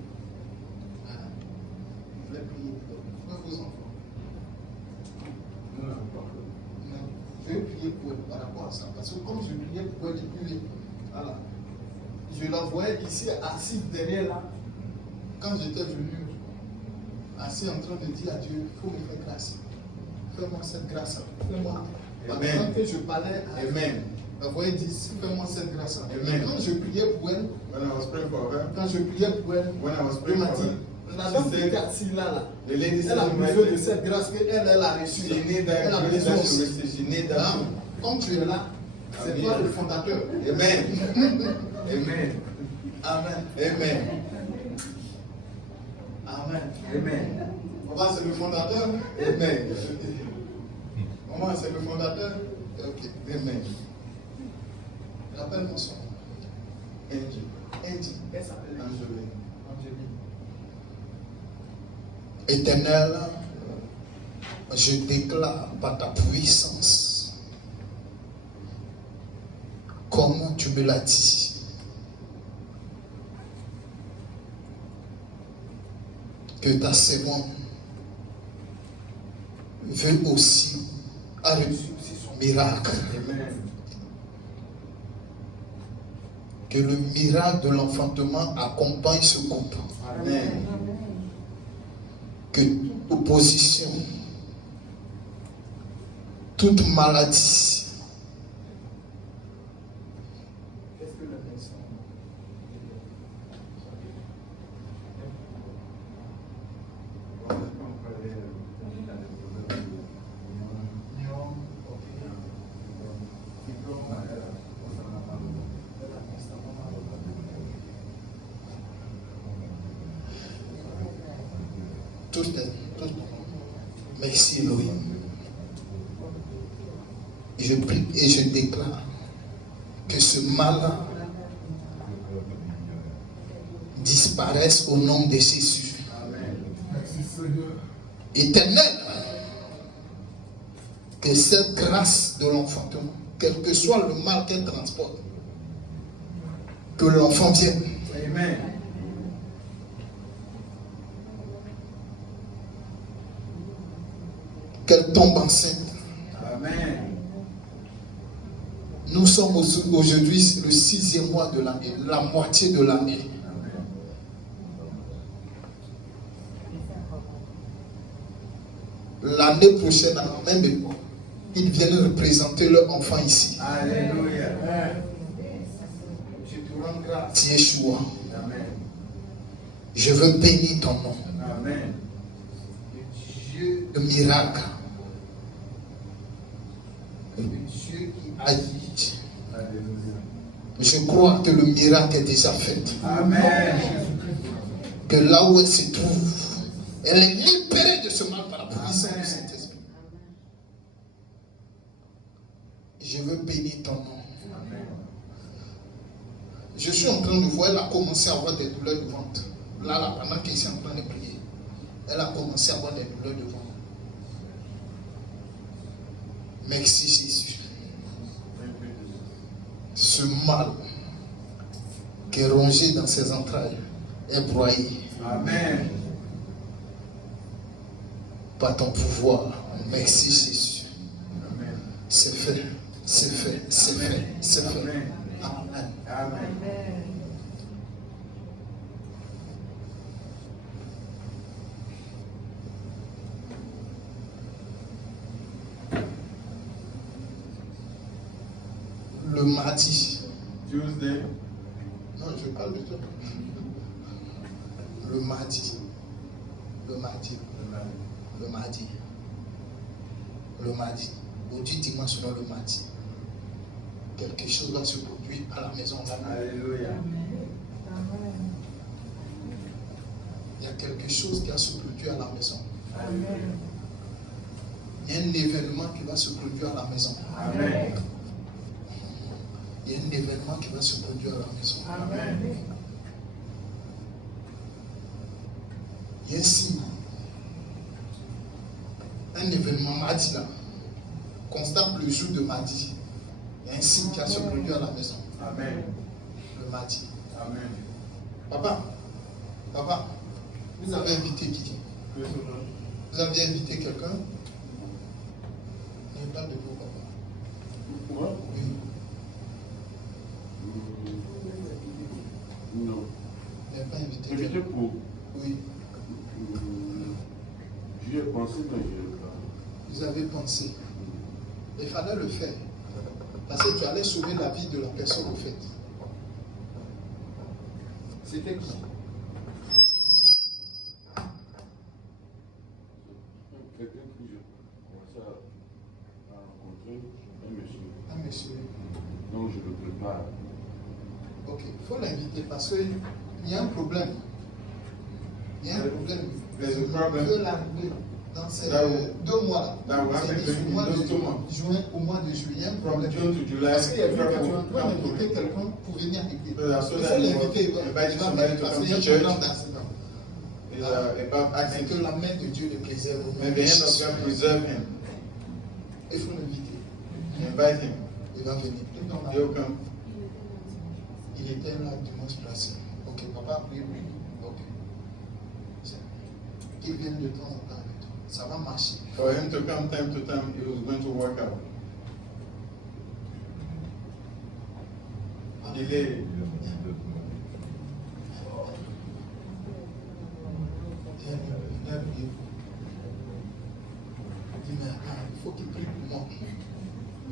Je voulais prier pour elle. Pourquoi vos enfants? Non. Je vais prier pour elle par rapport à ça. Parce que comme je priais pour elle depuis, voilà, je la voyais ici assise derrière là. Quand j'étais venu, assis en train de dire à Dieu, il faut me faire grâce. Fais-moi cette grâce. Fais-moi. Pendant que je parlais à Amen. la voix dit, fais-moi cette grâce. Amen. Quand je priais pour elle, When I was praying for her, quand je priais pour elle, when I was elle praying m'a for dit, her, la she dame qui said, était assise là, the lady elle a said, besoin de cette grâce qu'elle a reçue. she need Elle a that grace besoin that she aussi. received. She need that. Hein? Comme tu es là, c'est Amen. toi le fondateur. Amen. Amen. Amen. Amen. Amen. Amen. Maman, c'est le fondateur. Amen. Maman, c'est le fondateur. Ok. Amen. Rappelle-moi son nom. Angel. Angie. Elle s'appelle Angeline. Angeline. Éternel, je déclare par ta puissance, comme tu me l'as dit, que ta servante veut aussi a reçu aussi son miracle. Amen. Que le miracle de l'enfantement accompagne ce couple. Amen. Que toute opposition, toute maladie, qu'est-ce que le médecin tout. Merci Elohim. Je prie et je déclare que ce mal disparaisse au nom de Jésus. Éternel, que cette grâce de l'enfantement, quel que soit le mal qu'elle transporte, que l'enfant vienne. Amen. Qu'elle tombe enceinte. Amen. Nous sommes aujourd'hui le 6e mois de l'année, la moitié de l'année. L'année prochaine, à la même époque, ils viennent représenter leur enfant ici. Alléluia. Je te rends grâce, Yeshua. Amen. Je veux bénir ton nom. Amen. Dieu de miracle. Le Dieu qui agit. Alléluia. Je crois que le miracle est déjà fait. Amen. Que là où elle se trouve, elle est libérée de ce mal par la puissance du Saint-Esprit. Je veux bénir ton nom. Je suis en train de voir, elle a commencé à avoir des douleurs de ventre. Là, pendant qu'elle est en train de prier, elle a commencé à avoir des douleurs de ventre. Merci Jésus. Ce mal qui est rongé dans ses entrailles est broyé. Amen. Par ton pouvoir. Merci Jésus. Amen. C'est fait. C'est fait. C'est fait. C'est fait. Amen. Amen. Amen. Le mardi. Tuesday. Non, je parle de toi. Le mardi. Le mardi. Le mardi. Le mardi. Aujourd'hui, dimanche, non, le mardi. Quelque chose va se produire à la maison. Alléluia. Il y a quelque chose qui va se produire à la maison. Amen. Il y a un événement qui va se produire à la maison. Amen. Il y a un événement qui va se produire à la maison. Amen. Il y a un signe. Un événement mardi là. Constate le jour de mardi. Il y a un signe qui va se produire à la maison. Amen. Le mardi. Amen. Papa, vous avez invité qui? Vous avez invité quelqu'un? Je parle de vous, papa. Moi? Oui. Non. Vous n'avez pas invité Invité quelqu'un? pour. Oui. J'y ai pensé, mais je n'ai pas. Vous avez pensé. Il fallait le faire. Parce que tu allais sauver la vie de la personne au fait. C'était qui? Quelqu'un que j'ai commencé à rencontrer, un monsieur. Un monsieur. Donc je le prépare. Ok, il faut l'inviter parce qu'il y a un problème. Il y a un problème. There's a problem. Il veut l'arriver dans ces That will- 2 mois là. that will happen C'est in au mois de those 2 months. juin, au mois de juillet. Il y a un From problème. June to July, Parce qu'il y a vu que tu es en train come d'inviter to quelqu'un pour venir avec So that's so il that faut you l'inviter. Il va invite somebody venir to parce come qu'il y a to un church. problème d'accident. is about Mais acting. que la main de Dieu le préserve. au nom May de the hand of Jésus. God preserve him. Il faut l'inviter. Invite him. Il va venir. He'll come. Il était là dimanche passé. Ok, papa a prié pour lui. Ok. Qu'il vienne de temps en temps avec toi. Ça va marcher. For him to come time to time, he was going to work out. Delay. Il a prié. Il dit, mais attends, il faut qu'il prie pour moi.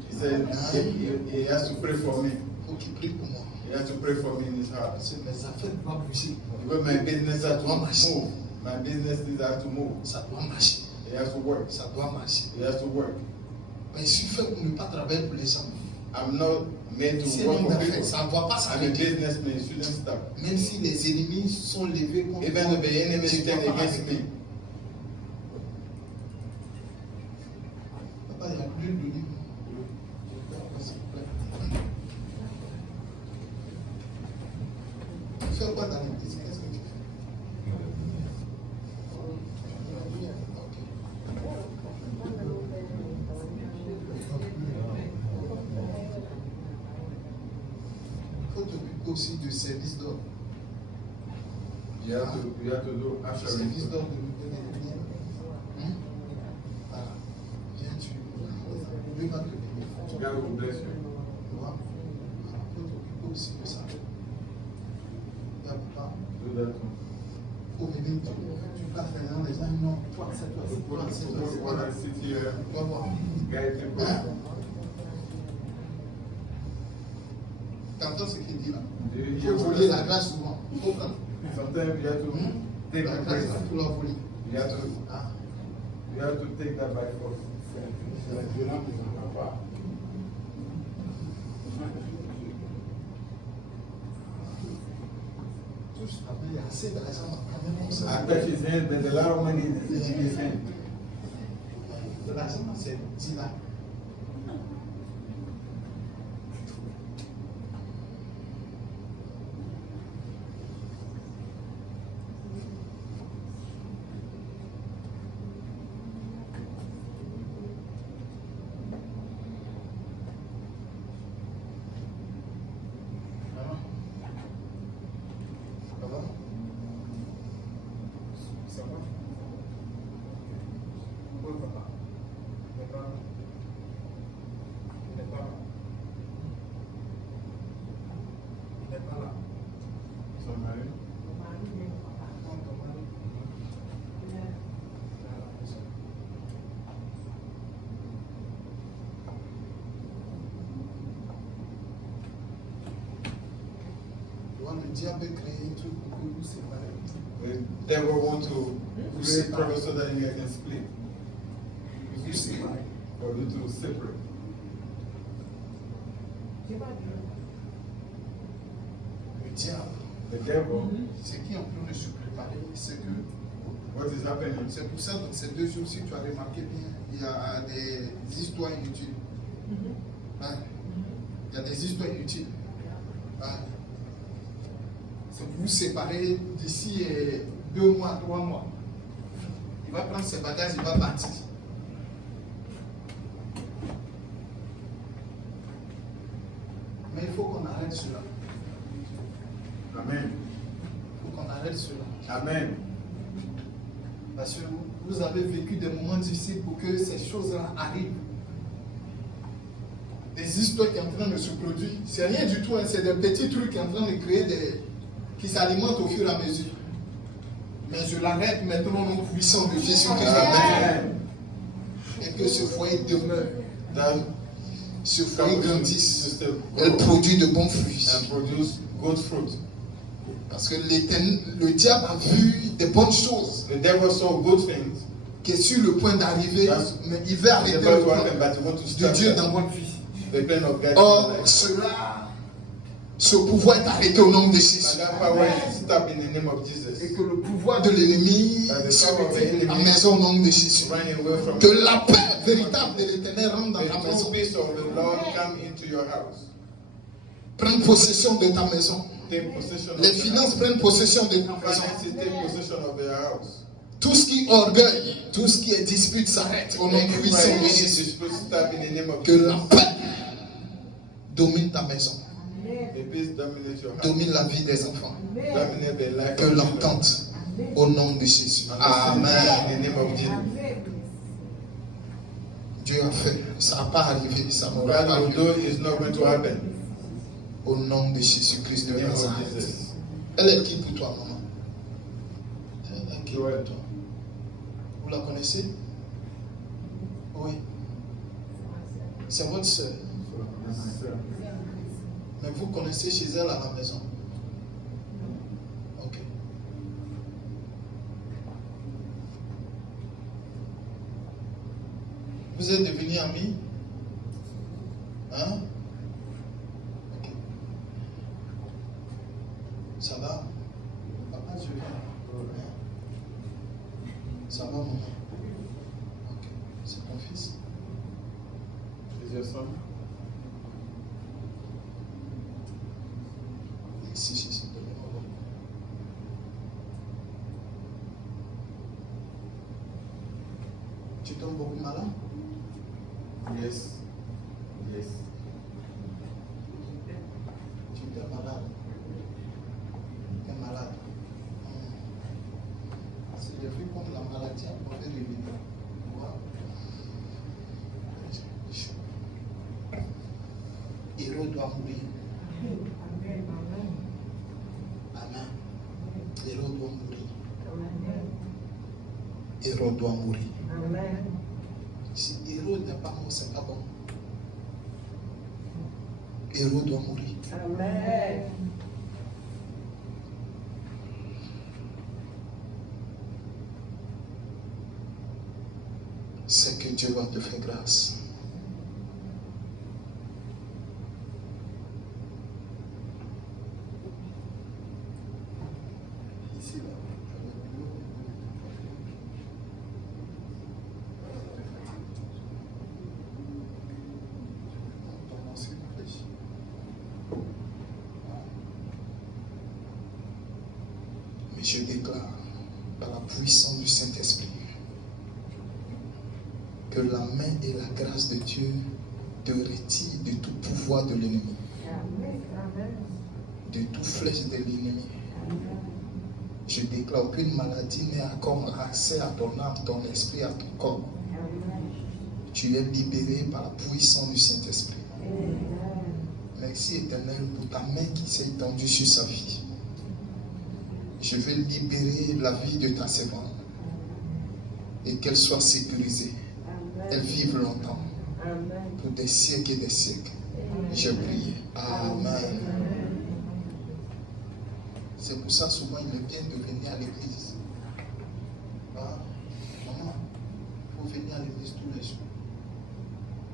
He said he has to pray for me. Il faut qu'il prie pour moi. He has to pray for me in his heart. Parce que mes affaires doivent bouger. Because my business has to marcher. move. My businesses have to move. Ça doit marcher. He has to work. Ça doit marcher. He has to work. Mais je suis fait pour ne pas travailler pour les gens. I'm not made C'est to work un for d'affaires. people. Ça ne va pas I'm a s'arrêter. businessman. It shouldn't stop. Même si les ennemis sont levés contre Even if the enemy je ne stand dois pas against arrêter. me, Papa, il y a plus de livres. Tu fais quoi dans l'église? Qu'est-ce que tu fais? Il faut t'occuper aussi du service d'ordre. you have to do Le after service it. d'ordre de l'Église. Voilà. Viens, tu. Lui va te bénir. God will bless you. Tu vois? Il faut t'occuper aussi de ça. Il y a pas. Do that too. Au venir, tu passes dans les gens, non, toi, c'est toi, c'est toi, c'est toi, c'est When toi. I sit here, Tu vas voir. guide people. Hein? T'entends ce qu'il dit là? Do you Il hear faut what voler I la say? grâce souvent. Il faut prendre. Sometimes you have to take La the grâce, grace. il faut la voler. Ah. You have to take that by force. C'est la violence qui n'en va pas. Tout ça, il y a assez d'argent quand même comme ça. I touch his hand, there's a lot of money in his hand. De l'argent, c'est 10 là. diable veut créer un truc pour que vous séparez. The devil want to create trouble so that you guys can split Vous séparez. or you to separate. Le diable, The devil, ce qui est en train de se préparer, c'est que what is happening? c'est pour ça que dans ces 2 jours, si tu as remarqué bien, il y a des histoires inutiles. Hein? Il y a des histoires inutiles. Hein? C'est pour vous séparer d'ici 2 mois, 3 mois. Il va prendre ses bagages, il va partir. Mais il faut qu'on arrête cela. Amen. Il faut qu'on arrête cela. Amen. Parce que vous avez vécu des moments difficiles pour que ces choses-là arrivent. Des histoires qui sont en train de se produire. C'est rien du tout, hein, c'est des petits trucs qui sont en train de créer qui s'alimentent au fur et à mesure. Mais je l'arrête maintenant au nom puissant de Jésus-Christ. Amen. Et que ce foyer demeure. That Ce foyer grandisse. system Elle produit de bons fruits. and produce good fruit. Parce que le diable a vu des bonnes choses The devil saw good things. qui est sur le point d'arriver, mais il veut arrêter The le devil plan wanted, but he want to de stop Dieu that. dans votre vie. The plan of God. Or, in life. ce pouvoir est arrêté au nom de Jésus. And that power is stopped in the name of Et Jesus. que le pouvoir de l'ennemi se retire à la maison au nom de Jésus. Running away from Que la paix véritable de l'Éternel rentre dans the ta true maison. peace of the Lord come into your house. Prends possession de ta maison. Take possession of Les your finances house. prennent possession de ta maison. Finances take possession of their house. Tout ce qui est orgueil, tout ce qui est dispute s'arrête au nom Any puissant de any Jésus. dispute stop in the name of Que la Jesus. paix domine ta maison, The peace dominates your house. domine la vie des enfants. Dominate the life Que of children. l'entente au nom de Jésus. Amen. Amen. In the name of Jesus. Dieu a fait, ça n'a pas arrivé, ça n'aura God pas will arrivé. do is not going to happen. Au nom de Jésus-Christ In de the name of Nazareth. Jesus. Elle est qui pour toi, maman? Elle est qui pour toi? Vous la connaissez? Oui. C'est votre soeur. Mais vous connaissez chez elle à la maison? Ok. Vous êtes devenus amis? Hein? Ok. Ça va? Papa, je viens. Ça va, maman? Ok. C'est ton fils? Is your son? Ici, Jésus, donne-moi. Tu tombes beaucoup malade? Yes. Yes. Tu es malade. Tu es malade. C'est des fruits contre la maladie à porter de vie. Héros doit mourir. Amen. Héros doit mourir. Héros doit mourir. Si héros n'est pas mort, c'est pas bon. Héros doit mourir. C'est que Dieu va te faire grâce. Ici, là. Mais je déclare par la puissance du Saint-Esprit que la main et la grâce de Dieu te retirent de tout pouvoir de l'ennemi, de toute flèche de l'ennemi. Je déclare aucune maladie n'a encore accès à ton âme, ton esprit, à ton corps. Tu es libéré par la puissance du Saint-Esprit. Merci Éternel pour ta main qui s'est étendue sur sa vie. Je vais libérer la vie de ta servante et qu'elle soit sécurisée. Elle vive longtemps, pour des siècles et des siècles. Je prie. Amen. C'est pour ça souvent il est bien de venir à l'église. Ah, maman, il faut venir à l'église tous les jours.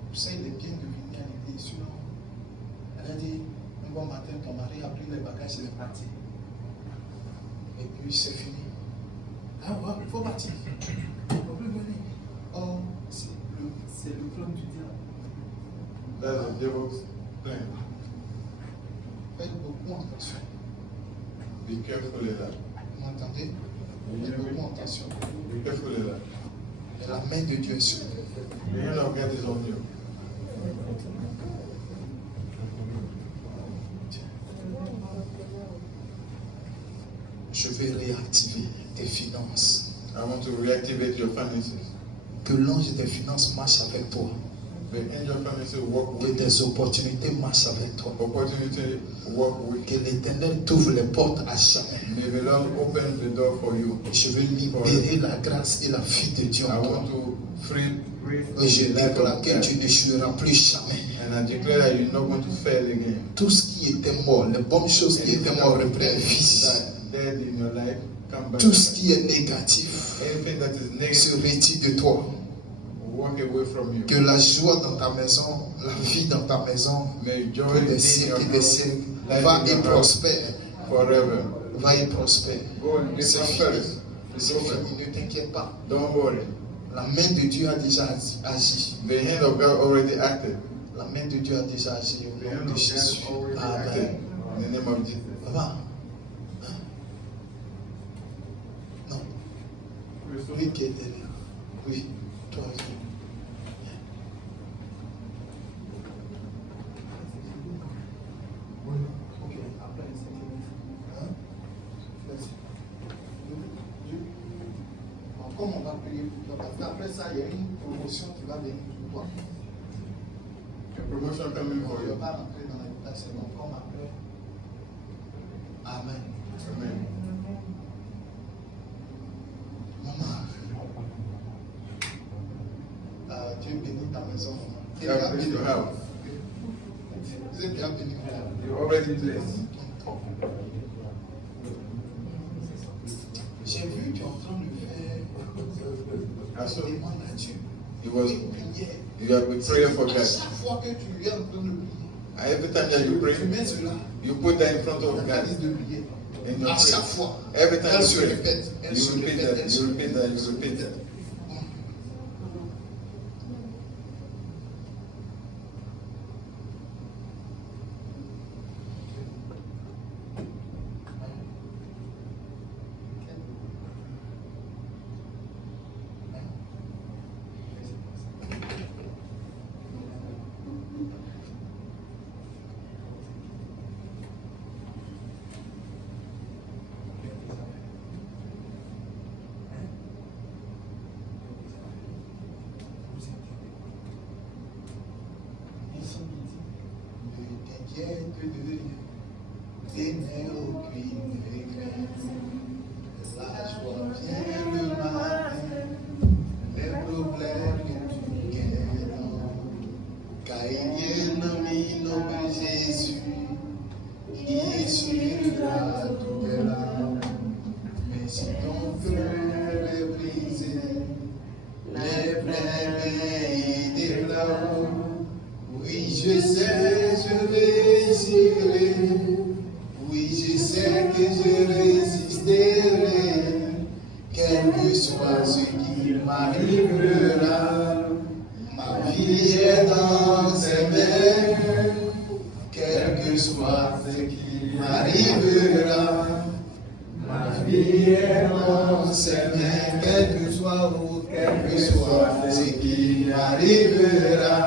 Pour ça il est bien de venir à l'église. Sinon, elle a dit, un bon matin, ton mari a pris les bagages, il est parti. Et puis c'est fini. Ah ouais, il faut partir. Il ne faut plus venir. Oh, c'est le plan du diable. That's the devil's plan. Faites beaucoup attention. Be careful of that. Vous m'entendez? Faites beaucoup attention. Be careful of that. Et la main de Dieu est sur vous. The hand of God is on you. Je vais réactiver tes finances. I want to reactivate your finances. Que l'ange des finances marche avec toi. The angel finances work Que with you. des opportunités marchent avec toi. Opportunity work with Que you. l'Éternel t'ouvre les portes à jamais. May the Lord open the door for you. Je veux libérer la grâce et la vie de Dieu I en toi. want to free Et je the life déclare of que God. tu n'échoueras plus jamais. And I declare that you're not going to fail again. Tout ce qui était mort, les bonnes choses qui étaient mortes reprennent vie. That dead in your life, come back. Tout ce qui est négatif Anything that is se negative, retire de toi. walk away from you. Que la joie dans ta maison, la vie dans ta maison, May joy pour be des in siècles your et des house siècles, life va in et your house prospère. forever. Va et prospère. Go and be C'est prosperous. C'est fini, ne t'inquiète pas. Don't worry. La main de Dieu a déjà agi. The hand of God already acted. La main de Dieu a déjà agi au The nom hand de of God Jésus. already Amen. acted. In the name of Jesus. Papa. Non. Oui, qui était là. Oui, toi aussi. Oui, ok. Après, c'est hein? Merci. Bon, comme on va payer pour toi, parce qu'après ça, il y a une promotion qui va venir pour toi. A promotion coming On for ne you. va pas rentrer dans les détails, c'est bon, comme après. Amen. Amen. Maman. Dieu bénit ta maison, maman. God bless your house. Vous êtes déjà béni. You're already blessed. J'ai vu tu es en train de faire I saw une demande à Dieu. it was Une prière. you have been praying for À God. chaque fois que tu es en train de prier, Every time that you pray, tu mets cela you put that in front dans of ta God liste de prière. in your À chaque prayer. fois, Every time elle you se pray, répète, elle se you repeat répète, that, elle se you repeat that, répète. you repeat that. Ne t'inquiète de rien, tes n'aie aucune regret. La joie vient le matin, les problèmes que tu gagnes. Car il y a un ami nommé Jésus qui essuiera toutes tes larmes. Mais si ton cœur est brisé, les plaies et des flammes, oui, je sais, je réussirai. Oui, je sais que je résisterai. Quel que soit ce qui m'arrivera, ma vie est dans ses mains. Quel que soit ce qui m'arrivera, ma vie est dans ses mains. Quel que soit ce qui m'arrivera.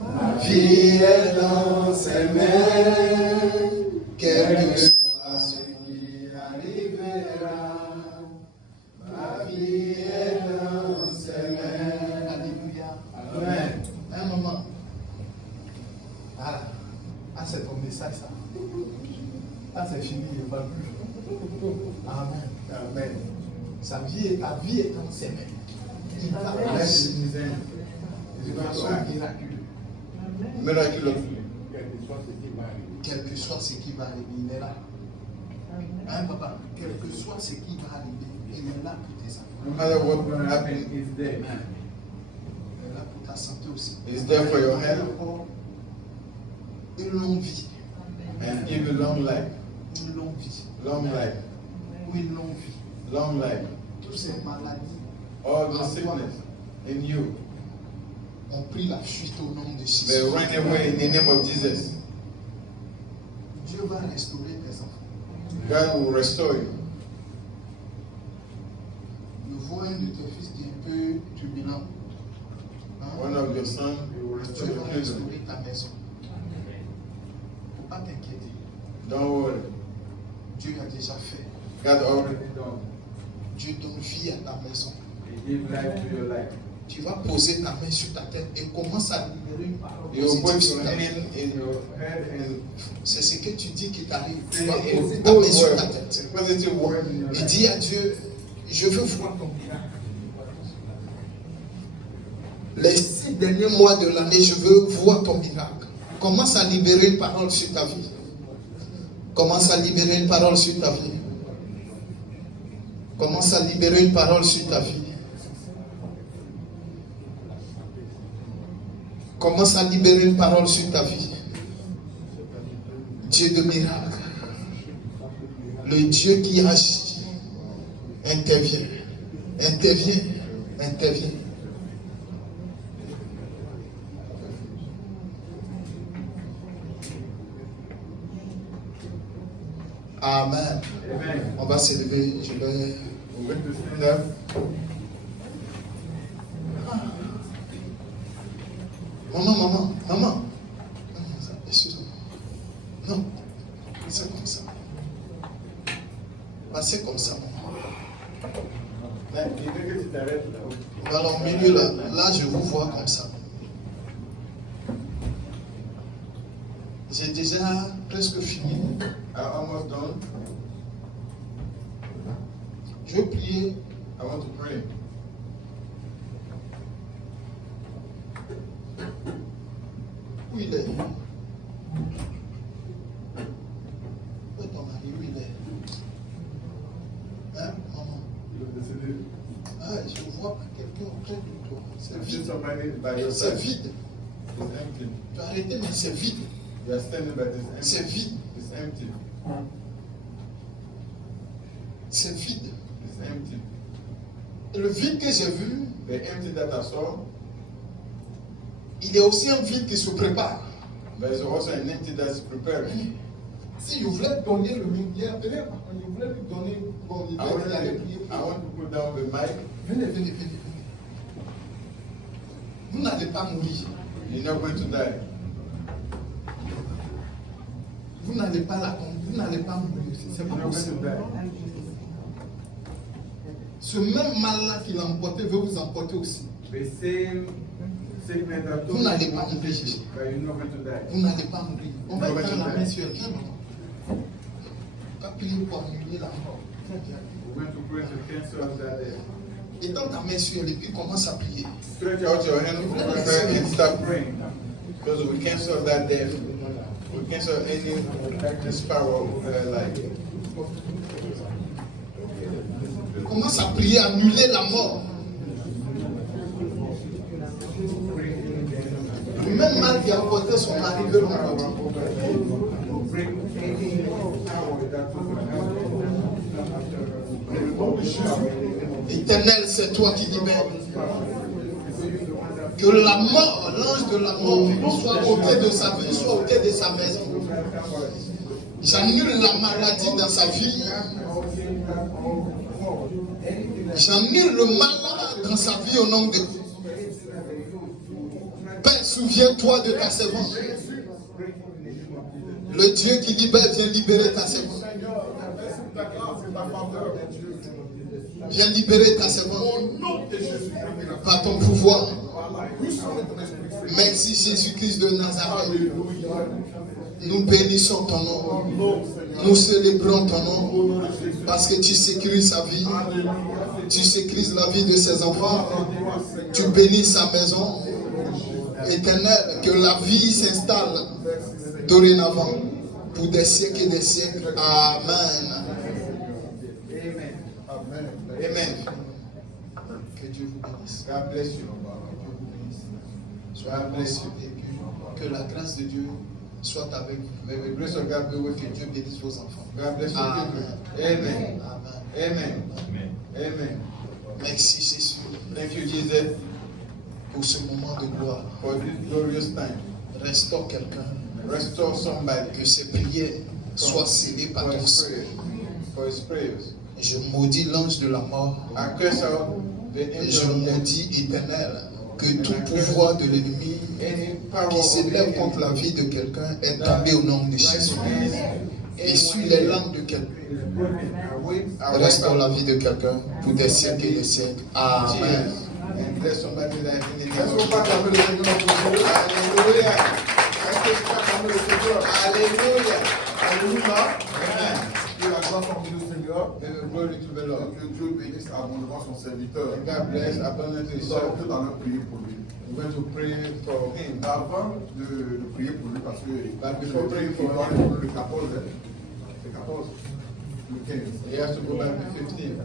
Ma vie est dans ses mains, quel que soit ce qui arrivera. Ma vie est dans ses mains. Alléluia. Amen. Un moment. Voilà. Ah, c'est ton message, ça. Ah, c'est fini, il ne va plus. Amen. Amen. Ta vie est dans ses mains. Il va blesser les ailes. Il va faire un miracle. Miraculous. Quel que soit ce qui va arriver, il est là. Hein, papa, quel que soit ce qui va arriver, il est là pour tes enfants. No matter what's going to happen, He's there. Il est là pour ta santé aussi. He's there for your health. Une longue vie. and give you long life. Une longue vie. Long life. Ou une longue vie. Long life. Toutes ces maladies All the sickness in you, ont pris la fuite au nom de Jésus. they run away in the name of Jesus. Dieu va restaurer tes enfants. God will restore you. Je vois un de tes fils qui est un peu turbulent. Hein? One of your sons, he will Dieu restore your va children. restaurer ta maison. Il ne faut pas t'inquiéter. Don't worry. Dieu a déjà fait. God already done. Dieu donne vie à ta maison. He give life to your life. Tu vas poser ta main sur ta tête et commence à libérer une parole You will put positive your sur ta vie. hand in your head and C'est ce que tu dis qui t'arrive. Tu say vas a poser ta good main sur word, ta tête. a positive word in your Et life. dis à Dieu, je veux voir ton miracle. Les 6 derniers mois de l'année, je veux voir ton miracle. Commence à libérer une parole sur ta vie. Commence à libérer une parole sur ta vie. Commence à libérer une parole sur ta vie. Commence à libérer une parole sur ta vie. Dieu de miracle. Le Dieu qui agit. Intervient. Intervient. Intervient. Amen. Amen. On va s'élever. Je vais. We're going to stand up. Maman. Excuse-moi. Non. C'est comme ça. C'est comme ça, maman. Voilà, au milieu là. Là, je vous vois comme ça. J'ai déjà presque fini. I'm almost done. Je vais prier. I want to pray. Où il est? Où est ton mari? Où il est? Hein, maman? Ah, je ne vois pas quelqu'un auprès de toi. C'est If vide. somebody by your C'est side, vide. it's empty. Tu as arrêté, mais c'est vide. You are standing, but it's empty. C'est vide. It's empty. C'est vide. It's empty. Le vide que j'ai vu, The empty that I saw, il y a aussi un vide qui se prépare. there's also an empty that's preparing. Si je voulais donner le micro, je voulais lui donner bon, il I want, allait prier I pour want to put down the mic. venez. Vous n'allez pas mourir. You're not going to die. Vous n'allez pas mourir. C'est You're pas not going possible. to die. Ce même mal-là qu'il a emporté veut vous emporter aussi. The same sickness that Vous n'allez pas mourir. but you're not going to die. Vous n'allez pas mourir. On va étendre la main sur elle. Viens, maman. On va prier pour annuler la mort. Viens. We're going to pray to cancel that death. Étends ta main sur elle et puis commence à prier. Stretch out your hand over her and start praying. Because we cancel that death. We cancel any darkness power over her life. Commence à prier, annuler la mort. Le même mal qui a emporté son mari veut l'emporter. Bring any power that Éternel, c'est toi qui libères. Que la mort, l'ange de la mort, soit ôté de sa vie, soit ôté de sa maison. J'annule la maladie dans sa vie. J'annule le malade dans sa vie au nom de Dieu. Père, souviens-toi de ta servante. Le Dieu qui libère vient libérer ta servante. Viens libérer ta servante par ton pouvoir. Merci Jésus-Christ de Nazareth. Nous bénissons ton nom. Nous célébrons ton nom parce que tu sécurises sa vie. Tu sécurises la vie de ses enfants. Tu bénis sa maison. Éternel, que la vie s'installe dorénavant pour des siècles et des siècles. Amen. Amen. Amen. Amen. Que Dieu vous bénisse. God bless you. Que Dieu vous bénisse. Soyez blessés et puis que la grâce de Dieu soit avec vous. May the grace of God be with Que you. Dieu bénisse vos enfants. God bless you. Amen. Amen. Amen. Amen. Amen. Merci Jésus Thank you, Jesus, pour ce moment de gloire. for this glorious time. Restaure quelqu'un. Restore somebody Que ses prières soient scellées par for ton his sang. prayers. For his prayers. Je maudis l'ange de la mort. I curse out the Et je angel of death. maudis éternel que tout pouvoir de l'ennemi Any power qui of the s'élève enemy contre la vie de quelqu'un est tombé au nom de Jésus. Et sur les langues de quelqu'un, restaure la vie de quelqu'un pour des siècles et des siècles. Amen. And bless somebody's life in the name Est-ce of qu'on peut acclamer le Seigneur pour vous? Hallelujah. Est-ce qu'on peut acclamer le Seigneur? Hallelujah. Alléluia. Amen. Que la gloire soit rendue au Seigneur. May the glory to the Lord. Que Dieu bénisse abondamment son serviteur. And God bless abundantly. Nous allons So tout à l'heure prier pour lui. we're going to pray for him. Avant de prier pour lui, parce que But before praying for il doit him, aller le 14, hein. Le 14, le 15. he has to go back to 15.